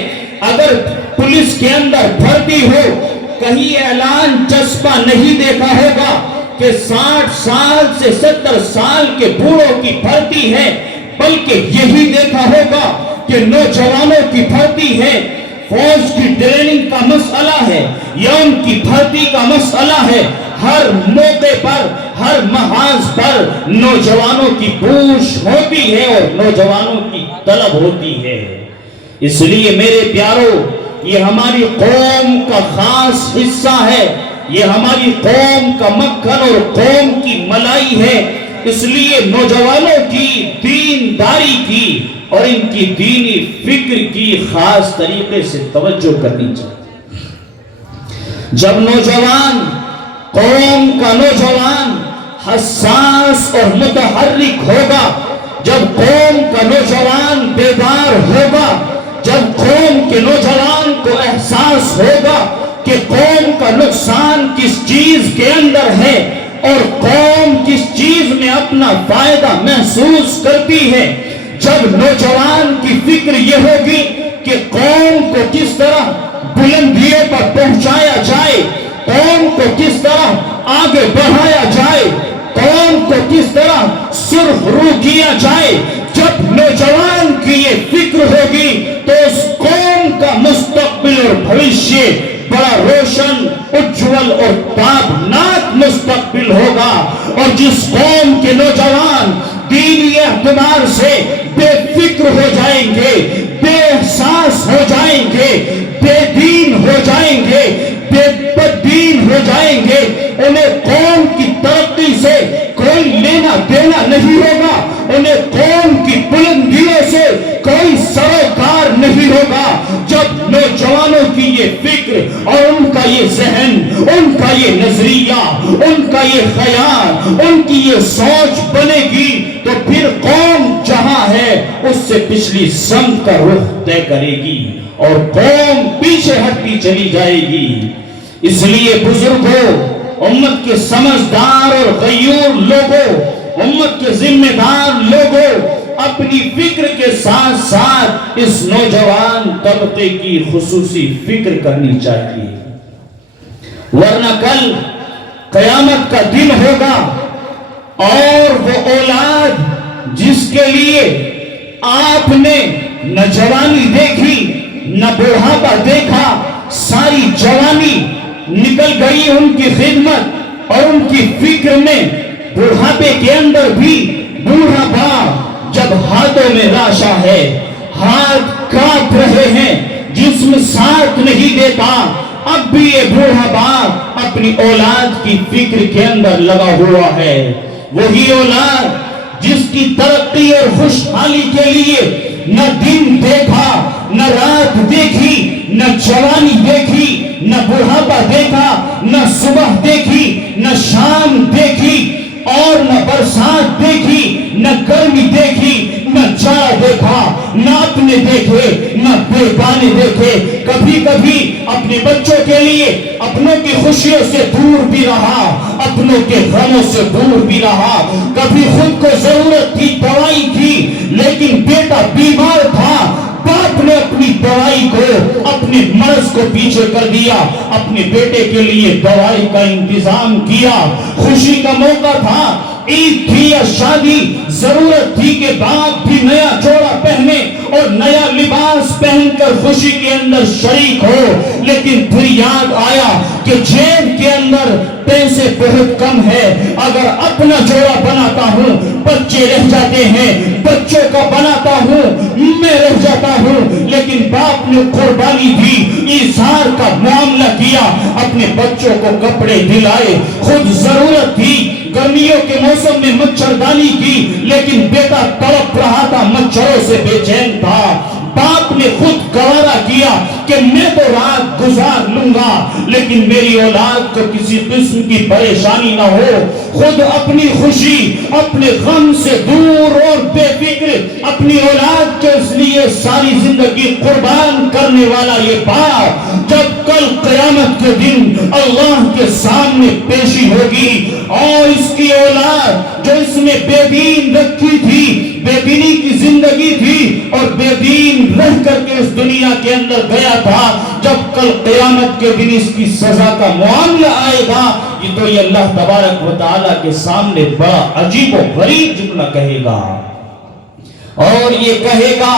اگر پولیس کے اندر بھرتی ہو، کہیں اعلان چسپا نہیں دیکھا ہوگا کہ 60 سال سے 70 سال کے بوڑھوں کی بھرتی ہے، بلکہ یہی دیکھا ہوگا کہ نوجوانوں کی بھرتی ہے۔ فوج کی ٹریننگ کا مسئلہ ہے یا ان کی بھرتی کا مسئلہ ہے، ہر موقع پر ہر محاذ پر نوجوانوں کی پوچھ ہوتی ہے اور نوجوانوں کی طلب ہوتی ہے۔ اس لیے میرے پیارو، یہ ہماری قوم کا خاص حصہ ہے، یہ ہماری قوم کا مکھن اور قوم کی ملائی ہے۔ اس لیے نوجوانوں کی دینداری کی اور ان کی دینی فکر کی خاص طریقے سے توجہ کرنی چاہیے۔ جب نوجوان، قوم کا نوجوان حساس اور متحرک ہوگا، جب قوم کا نوجوان بیدار ہوگا، جب قوم کے نوجوان کو احساس ہوگا کہ قوم کا نقصان کس چیز کے اندر ہے اور قوم کس چیز میں اپنا فائدہ محسوس کرتی ہے، جب نوجوان کی فکر یہ ہوگی کہ قوم کو کس طرح بلندیوں پر پہنچایا جائے، قوم کو کس طرح آگے بڑھایا جائے، قوم کو کس طرح سرخ رو کیا جائے، جب نوجوان کی یہ فکر ہوگی تو اس قوم کا مستقبل اور بھوشیہ بڑا روشن، اجول اور تابناک مستقبل ہوگا۔ اور جس قوم کے نوجوان دینی اعتبار سے بے فکر ہو جائیں گے، بے احساس ہو جائیں گے، بے دین ہو جائیں گے، بے بدین ہو جائیں گے، انہیں قوم کی ترقی سے کوئی لینا دینا نہیں ہوگا، انہیں قوم کی بلندیوں سے کوئی سروکار نہیں ہوگا۔ جب نوجوانوں کی یہ فکر اور ان کا یہ ذہن، ان کا یہ نظریہ، ان کا یہ خیال، ان کی یہ سوچ بنے گی تو پھر قوم جہاں ہے اس سے پچھلی سمت کا رخ طے کرے گی اور قوم پیچھے ہٹتی چلی جائے گی۔ اس لیے بزرگوں، امت کے سمجھدار اور غیور لوگوں، امت کے ذمہ دار لوگوں، اپنی فکر کے ساتھ ساتھ اس نوجوان طبقے کی خصوصی فکر کرنی چاہیے، ورنہ کل قیامت کا دن ہوگا اور وہ اولاد جس کے لیے آپ نے نہ جوانی دیکھی نہ بڑھاپا دیکھا، ساری جوانی نکل گئی ان کی خدمت اور ان کی فکر میں، بڑھاپے کے اندر بھی بوڑھا باپ جب ہاتھوں میں لاشا ہے، ہاتھ کانپ رہے ہیں، جسم ساتھ نہیں دیتا، اب بھی یہ بوڑھا باپ اپنی اولاد کی فکر کے اندر لگا ہوا ہے۔ وہی اولاد جس کی ترقی اور خوشحالی کے لیے نہ دن دیکھا نہ رات دیکھی، نہ جوانی دیکھی نہ بڑھاپا دیکھا، نہ صبح دیکھی نہ شام دیکھی، اور نہ برسات دیکھی نہ گرمی دیکھی، نہ جاڑا دیکھا، نہ اپنے دیکھے نہ بیگانے دیکھے، کبھی کبھی اپنے بچوں کے لیے اپنوں کی خوشیوں سے دور بھی رہا، اپنوں کے غموں سے دور بھی رہا، کبھی خود کو ضرورت تھی دوائی کی لیکن بیٹا بیمار تھا، باپ نے اپنی دوائی کو، اپنے مرض کو پیچھے کر دیا، اپنے بیٹے کے لیے دوائی کا انتظام کیا، خوشی کا موقع تھا، عید تھی یا شادی، ضرورت تھی کہ باپ بھی نیا جوڑا پہنے اور نیا لباس پہن کر خوشی کے اندر شریک ہو، لیکن پھر یاد آیا کہ جیب کے اندر پیسے بہت کم ہے، اگر اپنا جوڑا بناتا ہوں بچے رہ جاتے ہیں، بچوں کا بناتا ہوں میں رہ جاتا ہوں، لیکن باپ نے قربانی دی، ایثار کا معاملہ کیا، اپنے بچوں کو کپڑے دلائے، خود ضرورت تھی گرمیوں کے موسم میں مچھردانی کی، لیکن بیٹا تڑپ رہا تھا، مچھروں سے بے چین تھا، باپ نے خود گوارا کیا کہ میں تو رات گزار لوں گا لیکن میری اولاد کو کسی قسم کی پریشانی نہ ہو، خود اپنی خوشی اپنے غم سے دور اور بے فکر اپنی اولاد کے لیے ساری زندگی قربان کرنے والا یہ باپ جب کل قیامت کے دن اللہ کے سامنے پیشی ہوگی اور اس کی اولاد جو اس نے بے دین رکھی تھی، بے دینی کی زندگی تھی اور بے دین رہ کر کے اس دنیا کے اندر گیا تھا، جب کل قیامت کے دن اس کی سزا کا معاملہ آئے گا، یہ تو یہ اللہ تبارک و تعالیٰ کے سامنے بڑا عجیب و غریب جملہ کہے گا، اور یہ کہے گا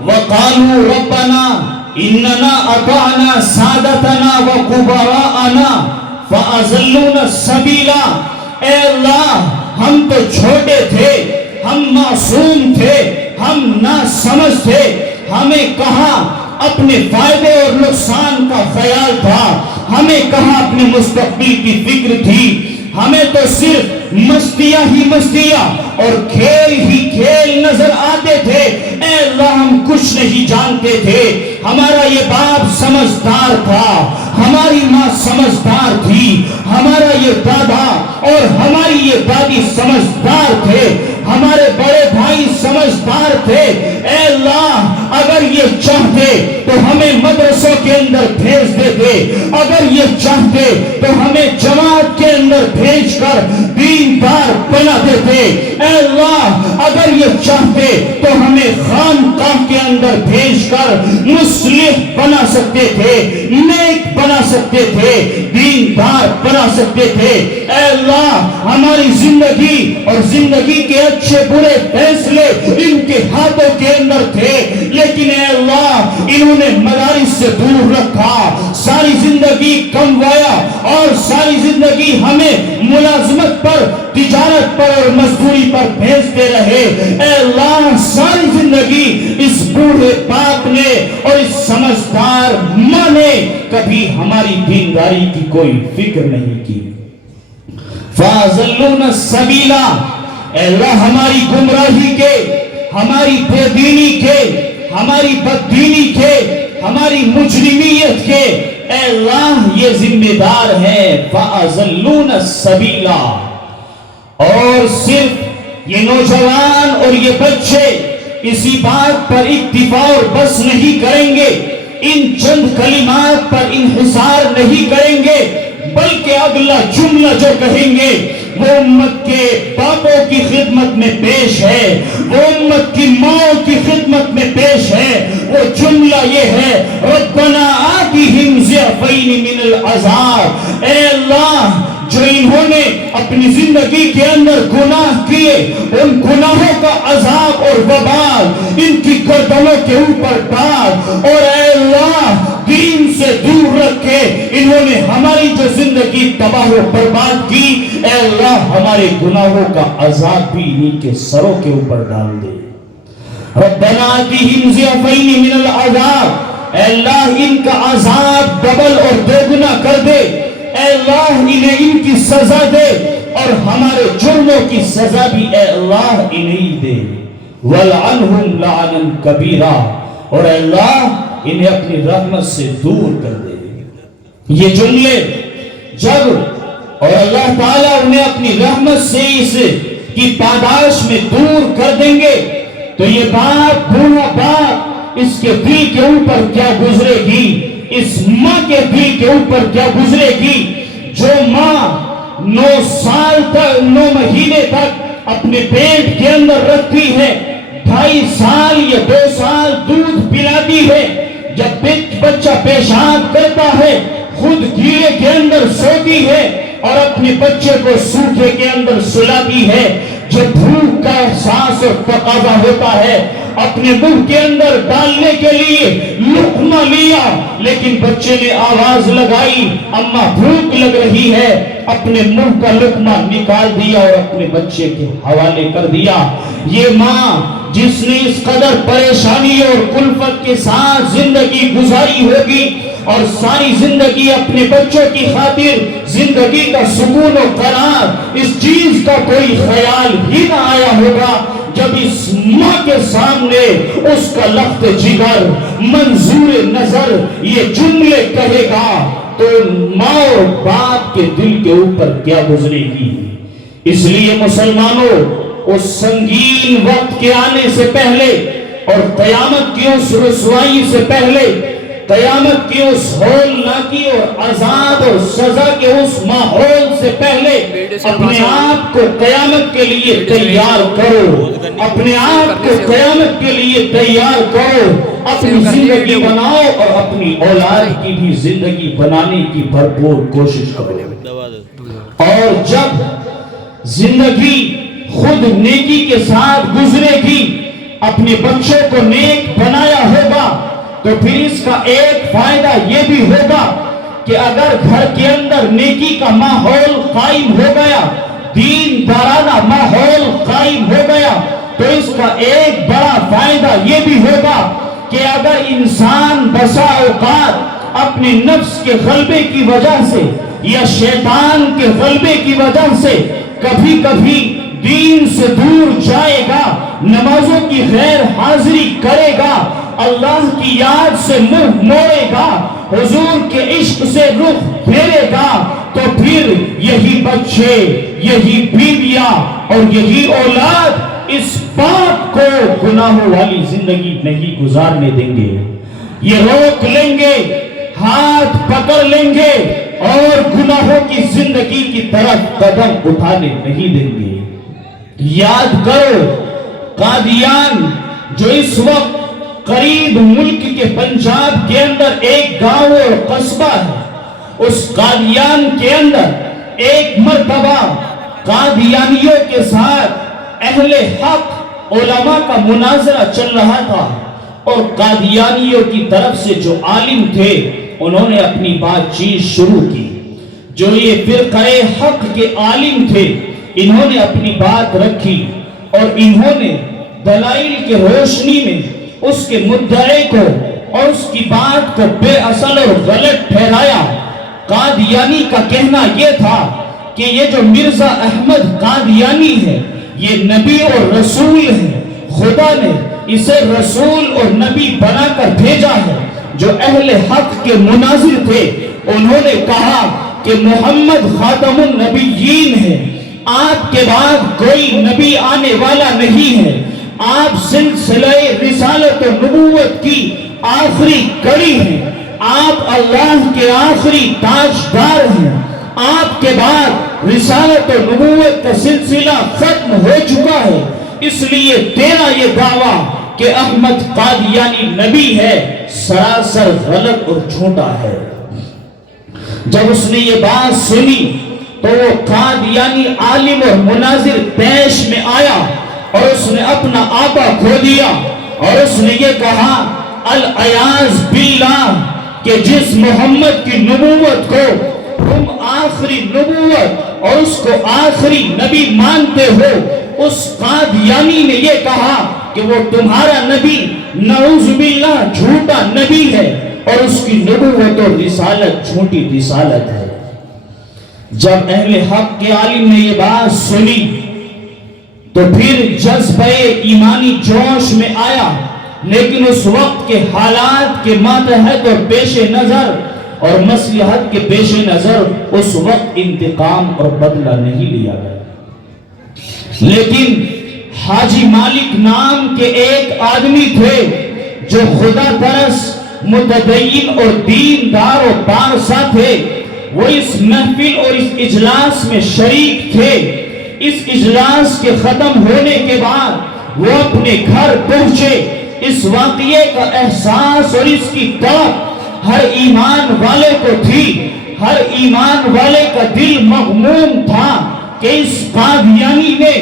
وَقَالُوا رَبَّنَا إِنَّنَا أَطَعْنَا سَادَتَنَا وَكُبَرَاءَنَا فَأَضَلُّونَا السَّبِيلَ، اے اللہ ہم تو چھوٹے تھے، ہم معصوم تھے، ہم ناسمجھ تھے، ہمیں کہاں اپنے فائدے اور نقصان کا خیال تھا، ہمیں کہاں اپنے مستقبل کی فکر تھی، ہمیں تو صرف مستیاں ہی مستیاں اور کھیل ہی کھیل نظر آتے تھے، اے اللہ ہم کچھ نہیں جانتے تھے، ہمارا یہ باپ سمجھدار تھا، ہماری ماں سمجھدار تھی، ہمارا یہ دادا اور ہماری یہ دادی سمجھدار تھے، ہمارے بڑے بھائی سمجھدار تھے، اے اللہ اگر یہ چاہتے تو ہمیں مدرسوں کے اندر بھیج دیتے، اگر یہ چاہتے تو ہمیں جماعت کے اندر بھیج کر دیندار بنا دیتے، اے اللہ اگر یہ چاہتے تو ہمیں خانقاہ کے اندر بھیج کر مصلح بنا سکتے تھے، نیک بنا سکتے تھے، دیندار بنا سکتے تھے، اے اللہ ہماری زندگی اور زندگی کے اچھے برے فیصلے ان کے ہاتھوں کے اندر تھے، لیکن اے اللہ انہوں نے مدارس سے دور رکھا، ساری زندگی کموایا اور ساری زندگی ہمیں ملازمت پر، تجارت پر اور مزدوری پر بھیجتے رہے، اے اللہ ساری زندگی اس بوڑھے باپ نے اور اس سمجھدار ماں نے کبھی ہماری دینداری کی کوئی فکر نہیں کی، فَأَضَلُّونَا السَّبِيلَ، اے اللہ ہماری گمراہی کے، ہماری بے دینی کے، ہماری بددینی کے، ہماری مجرمیت کے، اے اللہ یہ ذمہ دار ہے، فَأَضَلُّونَا السَّبِيلَ، اور صرف یہ نوجوان اور یہ بچے اسی بات پر اکتفا اور بس نہیں کریں گے، ان چند کلمات پر انحصار نہیں کریں گے، بلکہ اگلا جملہ جو کہیں گے وہ امت کے باپوں کی خدمت میں پیش ہے، وہ امت کی ماں کی خدمت میں پیش ہے، وہ جملہ یہ ہے ربنا آتِہِمْ ضِعْفَيْنِ مِنَ الْعَذَابِ، اے اللہ جو انہوں نے اپنی زندگی کے اندر گناہ کیے، ان گناہوں کا عذاب اور وبال ان کی گردنوں کے اوپر ڈال، اور اے اللہ دین سے دور رکھ کے انہوں نے ہماری جو زندگی تباہ و برباد کی، اے اللہ ہمارے گناہوں کا عذاب بھی ان کے سروں کے اوپر ڈال دے۔ ربنا آتیہم ضعفین من العذاب، اے اللہ ان کا عذاب ڈبل اور دوگنا کر دے، اے اللہ انہیں ان کی سزا دے، اور ہمارے جرموں کی سزا بھی اے اللہ انہیں دے۔ وَلْعَنْهُمْ لَعْنًا كَبِيرًا، اور اے اللہ انہیں اپنی رحمت سے دور کر دے۔ یہ جملے جب اور اللہ تعالیٰ انہیں اپنی رحمت سے اس کی پاداش میں دور کر دیں گے تو یہ باپ، بوڑھا باپ، اس کے دل کے اوپر کیا گزرے گی، اس ماں کے دل کے اوپر کیا گزرے گی جو ماں 9 سال تک 9 مہینے تک اپنے پیٹ کے اندر رکھتی ہے، 2.5 سال یا 2 سال دودھ پلاتی ہے، جب بچہ پیشاب کرتا ہے خود گیلے کے اندر سوتی ہے اور اپنے بچے کو سوکھے کے اندر سلاتی ہے، جب بھوک کا احساس اور تقاضا ہوتا ہے اپنے منہ کے اندر ڈالنے کے لیے لقمہ لیا، لیکن بچے نے آواز لگائی اماں بھوک لگ رہی ہے، اپنے منہ کا لقمہ نکال دیا اور اپنے بچے کے حوالے کر دیا۔ یہ ماں جس نے اس قدر پریشانی اور کلفت کے ساتھ زندگی گزاری ہوگی اور ساری زندگی اپنے بچوں کی خاطر زندگی کا سکون و قرار اس چیز کا کوئی خیال ہی نہ آیا ہوگا، جب اس ماں کے سامنے اس کا لخت جگر منظور نظر یہ جملے کہے گا تو ماں اور باپ کے دل کے اوپر کیا گزرے گی۔ اس لیے مسلمانوں، اس سنگین وقت کے آنے سے پہلے اور قیامت کی اس رسوائی سے پہلے، قیامت کی اس ہولناکی اور عذاب اور سزا کے اس ماحول سے پہلے اپنے آپ کو قیامت کے لیے تیار کرو، اپنے آپ کو قیامت کے لیے تیار کرو، اپنی زندگی بناؤ اور اپنی اولاد کی بھی زندگی بنانے کی بھرپور کوشش کرو۔ اور جب زندگی خود نیکی کے ساتھ گزرے گی، اپنے بچوں کو نیک بنایا ہوگا، تو پھر اس کا ایک فائدہ یہ بھی ہوگا کہ اگر گھر کے اندر نیکی کا ماحول قائم ہو گیا، دین دارانہ ماحول قائم ہو گیا، تو اس کا ایک بڑا فائدہ یہ بھی ہوگا کہ اگر انسان بسا اوقات اپنے نفس کے غلبے کی وجہ سے یا شیطان کے غلبے کی وجہ سے کبھی کبھی دین سے دور جائے گا، نمازوں کی غیر حاضری کرے گا، اللہ کی یاد سے منہ موڑے گا، حضور کے عشق سے رخ پھیرے گا، تو پھر یہی بچے، یہی بیویاں اور یہی اولاد اس بات کو گناہوں والی زندگی نہیں گزارنے دیں گے۔ یہ روک لیں گے، ہاتھ پکڑ لیں گے اور گناہوں کی زندگی کی طرف قدم اٹھانے نہیں دیں گے۔ یاد کرو قادیان جو اس وقت قریب ملک کے پنجاب کے اندر ایک گاؤں اور قصبہ ہے، اس قادیان کے اندر ایک مرتبہ قادیانیوں کے ساتھ اہل حق علماء کا مناظرہ چل رہا تھا، اور قادیانیوں کی طرف سے جو عالم تھے انہوں نے اپنی بات چیت شروع کی۔ جو یہ فرقہ حق کے عالم تھے انہوں نے اپنی بات رکھی اور انہوں نے دلائل کے روشنی میں اس کے مدعے کو اور اس کی بات کو بے اصل اور غلط ٹھہرایا۔ قادیانی کا کہنا یہ تھا کہ یہ جو مرزا احمد قادیانی ہے یہ نبی اور رسول ہے، خدا نے اسے رسول اور نبی بنا کر بھیجا ہے۔ جو اہل حق کے مناظر تھے انہوں نے کہا کہ محمد خاتم النبیین ہے، آپ کے بعد کوئی نبی آنے والا نہیں ہے، آپ سلسلہ رسالت و نبوت کی آخری کڑی ہیں، آپ اللہ کے آخری تاجدار ہیں، آپ کے بعد رسالت و نبوت کا سلسلہ ختم ہو چکا ہے، اس لیے تیرا یہ دعویٰ کہ احمد قادیانی نبی ہے سراسر غلط اور جھوٹا ہے۔ جب اس نے یہ بات سنی تو وہ قادیانی عالم اور مناظر پیش میں آیا اور اس نے اپنا آقا کھو دیا اور اس نے یہ کہا العیاذ باللہ کہ جس محمد کی نبوت کو تم آخری نبوت اور اس کو آخری نبی مانتے ہو، اس قادیانی نے یہ کہا کہ وہ تمہارا نبی نعوذ باللہ جھوٹا نبی ہے اور اس کی نبوت اور رسالت جھوٹی رسالت ہے۔ جب اہل حق کے عالم نے یہ بات سنی تو پھر جذبہ ایمانی جوش میں آیا، لیکن اس وقت کے حالات کے ماتحت اور پیش نظر اور مصلحت کے پیش نظر اس وقت انتقام اور بدلہ نہیں لیا گیا۔ لیکن حاجی مالک نام کے ایک آدمی تھے جو خدا پرست، متدین اور دیندار و پارسا تھے۔ وہ اس محفل اور اس اجلاس میں شریک تھے۔ اس اجلاس کے ختم ہونے کے بعد وہ اپنے گھر پہنچے۔ اس واقعے کا احساس اور اس کی طرف ہر ایمان والے کو تھی۔ ہر ایمان والے کا دل مغموم تھا کہ اس قادیانی نے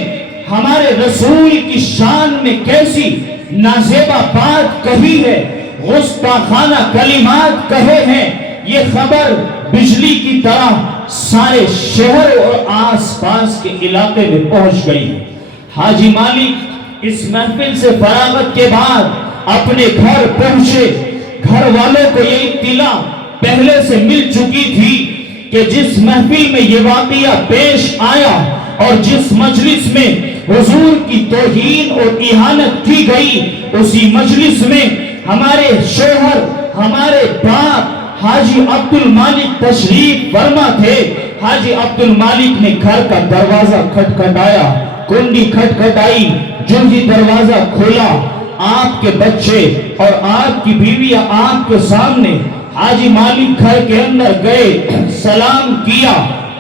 ہمارے رسول کی شان میں کیسی نازیبہ بات کہی ہے، گستاخانہ کلمات کہے ہیں۔ یہ خبر بجلی کی طرح سارے شہر اور آس پاس کے علاقے میں پہنچ گئی۔ حاجی مالک اس محفل سے فراغت کے بعد اپنے گھر پہنچے۔ گھر والوں کو یہ اطلاع پہلے سے مل چکی تھی کہ جس محفل میں یہ واقعہ پیش آیا اور جس مجلس میں حضور کی توہین اور اہانت کی گئی، اسی مجلس میں ہمارے شوہر، ہمارے باپ حاجی عبد المالک تشریف فرما تھے۔ حاجی عبد المالک نے گھر کا دروازہ کھٹکھٹایا، کنڈی کھٹکھٹائی، جو ہی دروازہ کھولا آپ کے بچے اور آپ کی بیویاں آپ کے سامنے۔ حاجی مالک گھر کے اندر گئے، سلام کیا،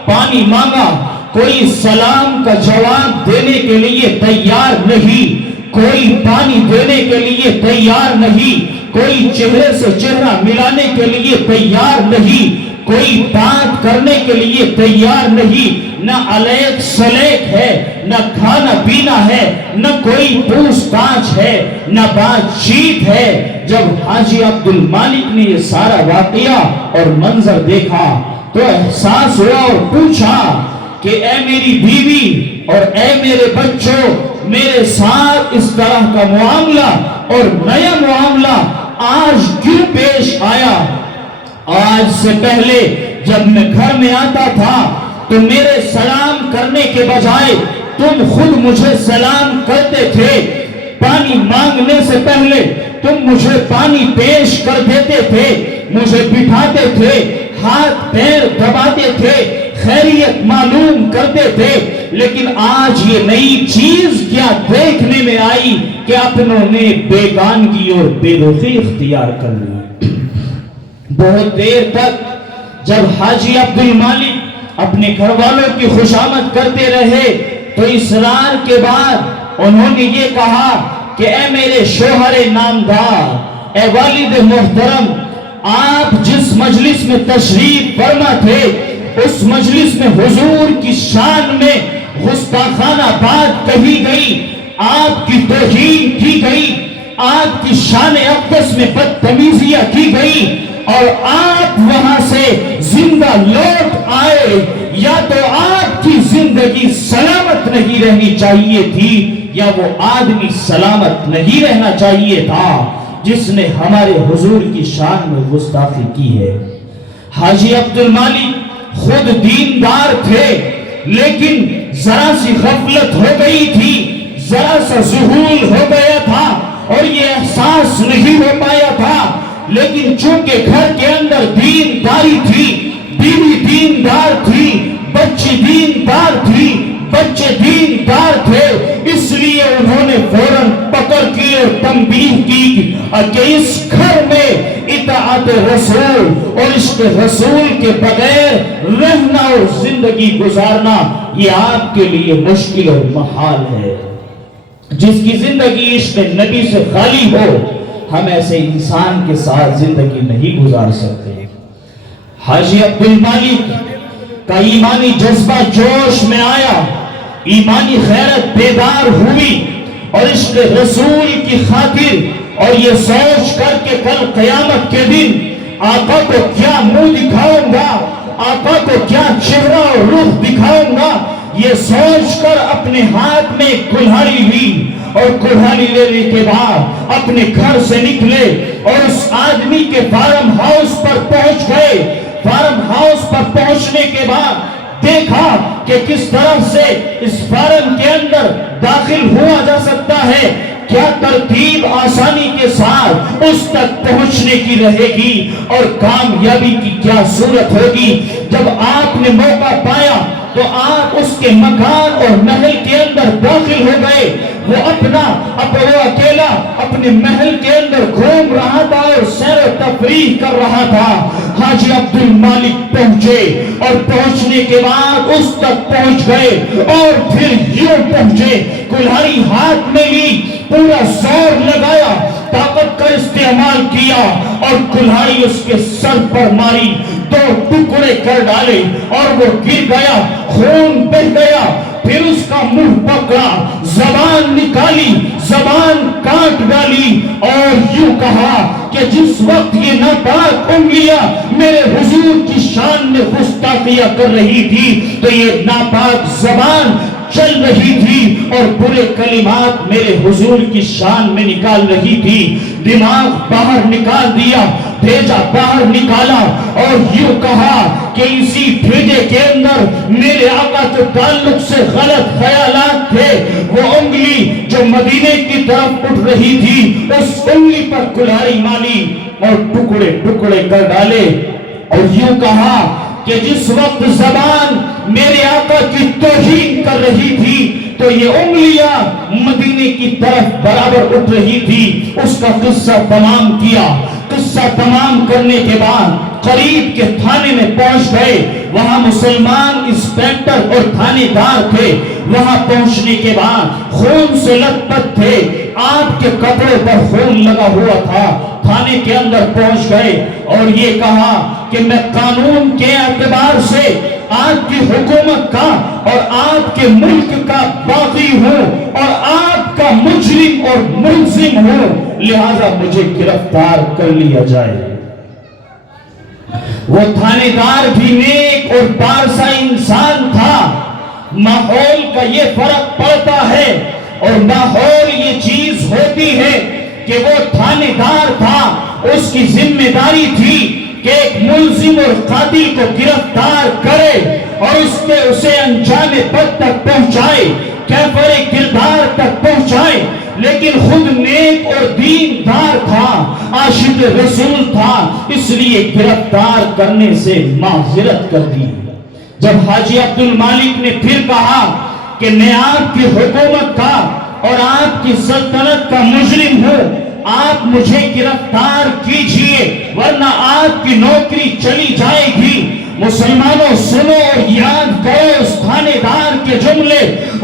پانی مانگا، کوئی سلام کا جواب دینے کے لیے تیار نہیں، کوئی پانی دینے کے لیے تیار نہیں، کوئی چہرے سے چہرہ ملانے کے لیے تیار نہیں، کوئی بات کرنے کے لیے تیار نہیں۔ نہ علیق سلیق ہے، نہ کھانا پینا ہے، نہ کوئی پوچھ تاچھ ہے، نہ بات چیت ہے۔ جب حاجی عبد المالک نے یہ سارا واقعہ اور منظر دیکھا تو احساس ہوا اور پوچھا کہ اے میری بیوی اور اے میرے بچوں، میرے ساتھ اس طرح کا معاملہ اور نیا معاملہ آج کیوں پیش آیا؟ آج سے پہلے جب میں گھر میں آتا تھا تو میرے سلام کرنے کے بجائے تم خود مجھے سلام کرتے تھے۔ پانی مانگنے سے پہلے تم مجھے پانی پیش کر دیتے تھے، مجھے بٹھاتے تھے، ہاتھ پیر دباتے تھے، خیریت معلوم کرتے تھے۔ لیکن آج یہ نئی چیز کیا دیکھنے میں آئی کہ اپنوں نے بیگانگی اور بے رخی اختیار کر لی۔ بہت دیر تک جب حاجی عبد المالک اپنے گھر والوں کی خوشامد کرتے رہے تو اصرار کے بعد انہوں نے یہ کہا کہ اے میرے شوہر نامدار، اے والد محترم، آپ جس مجلس میں تشریف فرما تھے اس مجلس میں حضور کی شان میں گستاخانہ بات کہی گئی، آپ کی توہین کی گئی، آپ کی شان اقدس میں بدتمیزیاں کی گئی اور آپ وہاں سے زندہ لوٹ آئے۔ یا تو آپ کی زندگی سلامت نہیں رہنی چاہیے تھی یا وہ آدمی سلامت نہیں رہنا چاہیے تھا جس نے ہمارے حضور کی شان میں گستاخی کی ہے۔ حاجی عبد المالک خود دیندار تھے لیکن ذرا سی غفلت ہو گئی تھی، ذرا سا ذہول ہو گیا تھا اور یہ احساس نہیں ہو پایا تھا۔ لیکن چونکہ گھر کے اندر دینداری تھی، بیوی دیندار تھی، بچی دیندار تھی، بچے دیندار تھے، اس لیے انہوں نے فوراً پکڑ کی اور تنبیہ کی کہ اس گھر میں اطاعت رسول اور عشق رسول کے بغیر رہنا اور زندگی گزارنا یہ آپ کے لیے مشکل اور محال ہے۔ جس کی زندگی عشق نبی سے خالی ہو، ہم ایسے انسان کے ساتھ زندگی نہیں گزار سکتے۔ حاجی عبد المالک کا ایمانی جذبہ جوش میں آیا، ایمانی غیرت بیدار ہوئی، اور عشق رسول کی خاطر اور یہ سوچ کر کہ کل قیامت کے دن آقا کو کیا منہ دکھاؤں گا، آقا کو کیا چہرہ اور رخ دکھاؤں گا، یہ سوچ کر اپنے ہاتھ میں کلہاڑی لی، اور کلہاڑی لینے کے بعد اپنے گھر سے نکلے اور اس آدمی کے فارم ہاؤس پر پہنچ گئے۔ فارم ہاؤس پر پہنچنے کے بعد دیکھا کہ کس طرح سے اس فارم کے اندر داخل ہوا جا سکتا ہے، کیا ترتیب آسانی کے ساتھ اس تک پہنچنے کی رہے گی اور کامیابی کی کیا صورت ہوگی۔ جب آپ نے موقع پایا تو آپ اس کے مکان اور محل کے اندر داخل ہو گئے۔ وہ اکیلا اپنے محل کے اندر گھوم رہا تھا اور سیر و تفریح کر رہا تھا۔ حاجی عبدالمالک پہنچے اور پہنچنے کے بعد اس تک پہنچ گئے اور پھر یوں پہنچے، کلہاڑی ہاتھ میں لی، پورا زور لگایا، طاقت کا استعمال کیا اور کلہاڑی اس کے سر پر ماری، 2 ٹکڑے کر ڈالے اور وہ گر گیا، خون بہہ گیا۔ پھر اس کا منہ پکڑا، زبان نکالی، زبان کاٹ ڈالی اور یوں کہا کہ جس وقت یہ ناپاک انگلیاں میرے حضور کی شان میں گستاخیاں کر رہی تھی تو یہ ناپاک زبان چل رہی تھی اور برے کلمات میرے حضور کی شان میں نکال رہی تھی۔ دماغ باہر نکال دیا، بھیجا باہر نکالا اور یوں کہا کہ اسی بھیجے کے اندر میرے آقا کے تعلق سے غلط خیالات تھے۔ وہ انگلی جو مدینے کی طرف اٹھ رہی تھی، اس انگلی پر کلہاڑی ماری اور ٹکڑے ٹکڑے کر ڈالے اور یوں کہا کہ جس وقت زبان میرے آقا کی توہین کر رہی تھی تو یہ انگلیاں مدینے کی طرف برابر اٹھ رہی تھی۔ اس کا قصہ تمام کیا۔ قصہ تمام کرنے کے بعد قریب کے تھانے میں پہنچ گئے۔ وہاں مسلمان انسپیکٹر اور تھانے دار تھے۔ وہاں پہنچنے کے بعد خون سے لت پت تھے، آپ کے کپڑوں پر خون لگا ہوا تھا۔ تھانے کے اندر پہنچ گئے اور یہ کہا کہ میں قانون کے اعتبار سے آپ کی حکومت کا اور آپ کے ملک کا باغی ہوں اور آپ کا مجرم اور ملزم ہوں، لہذا مجھے گرفتار کر لیا جائے۔ وہ تھانے دار بھی نیک اور پارسا انسان تھا۔ ماحول کا یہ فرق پڑتا ہے اور ماحول یہ چیز ہوتی ہے کہ وہ تھانے دار تھا، اس کی ذمہ داری تھی کہ ایک ملزم اور قاتل کو گرفتار کرے اور اسے انجام بد تک پہنچائے، کیفر کردار تک پہنچائے، لیکن خود نیک اور دیندار تھا، عاشق رسول تھا، اس لیے گرفتار کرنے سے معذرت کر دی۔ جب حاجی عبدالمالک نے پھر کہا کہ میں آپ کی حکومت کا اور آپ کی سلطنت کا مجرم ہوں، آپ مجھے گرفتار کیجئے ورنہ آپ کی نوکری چلی جائے گی۔ مسلمانوں سنو اور یاد کرو اس تھانے دار کے جملے۔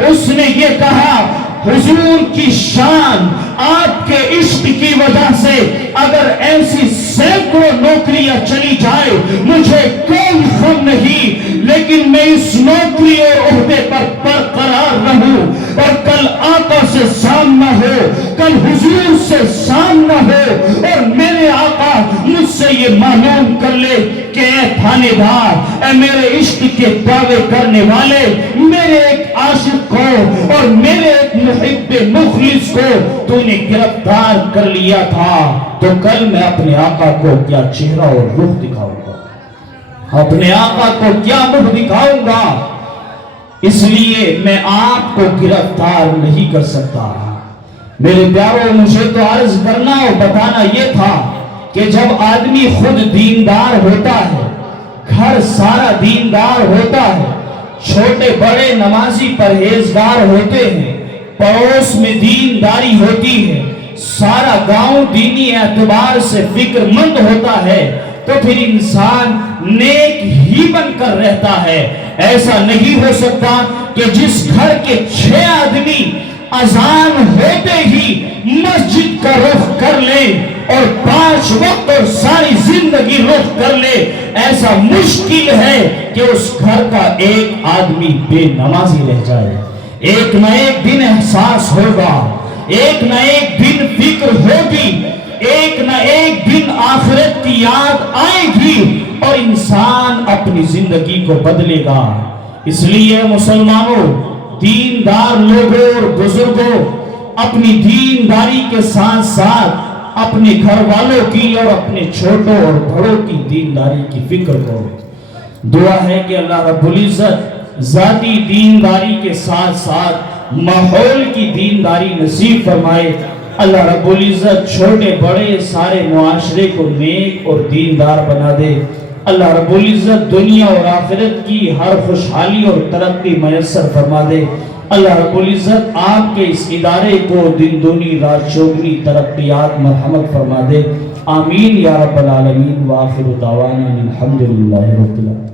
اس نے یہ کہا، حضور کی شان، آپ کے عشق کی وجہ سے اگر ایسی سینکڑوں نوکریاں چلی جائے مجھے کوئی غم نہیں، لیکن میں اس نوکری اور عہدے پر برقرار رہوں اور کل آقا سے سامنا ہو، کل حضور سے سامنا ہو اور میرے آقا مجھ سے یہ معلوم کر لے کہ اے تھانے دار، اے میرے عشق کے دعوے کرنے والے، میرے ایک عاشق کو اور میرے ایک محب مخلص کو تو نے گرفتار کر لیا تھا، تو کل میں اپنے آقا کو کیا چہرہ اور رخ دکھاؤں گا، اپنے آقا کو کیا منہ دکھاؤں گا، اس لیے میں آپ کو گرفتار نہیں کر سکتا۔ میرے پیاروں، مجھے تو عرض کرنا اور بتانا یہ تھا کہ جب آدمی خود دیندار ہوتا ہے، گھر سارا دیندار ہوتا ہے، چھوٹے بڑے نمازی پرہیزگار ہوتے ہیں، پڑوس میں دینداری ہوتی ہے، سارا گاؤں دینی اعتبار سے فکر مند ہوتا ہے، تو پھر انسان نیک ہی بن کر رہتا ہے۔ ایسا نہیں ہو سکتا کہ جس گھر کے 6 آدمی اذان ہوتے ہی مسجد کا رخ کر لے اور 5 وقت اور ساری زندگی رخ کر لے، ایسا مشکل ہے کہ اس گھر کا ایک آدمی بے نمازی رہ جائے۔ ایک نہ ایک دن احساس ہوگا، ایک نہ ایک دن فکر ہوگی، ایک نہ ایک دن آخرت کی یاد آئے گی اور انسان اپنی زندگی کو بدلے گا۔ اس لیے مسلمانوں، دیندار لوگوں اور بزرگوں، اپنی دینداری کے ساتھ ساتھ اپنے گھر والوں کی اور اپنے چھوٹوں اور بڑوں کی دینداری کی فکر کرو۔ دعا ہے کہ اللہ رب العزت ذاتی دینداری کے ساتھ ساتھ ماحول کی دینداری نصیب فرمائے۔ اللہ رب العزت چھوٹے بڑے سارے معاشرے کو نیک اور دیندار بنا دے۔ اللہ رب العزت دنیا اور آخرت کی ہر خوشحالی اور ترقی میسر فرما دے۔ اللہ رب العزت آپ کے اس ادارے کو دن دنی رات چوگنی ترقیات مرحمت فرما دے۔ آمین یا رب العالمین۔ وآخر دعوانا الحمدللہ رب العالمین۔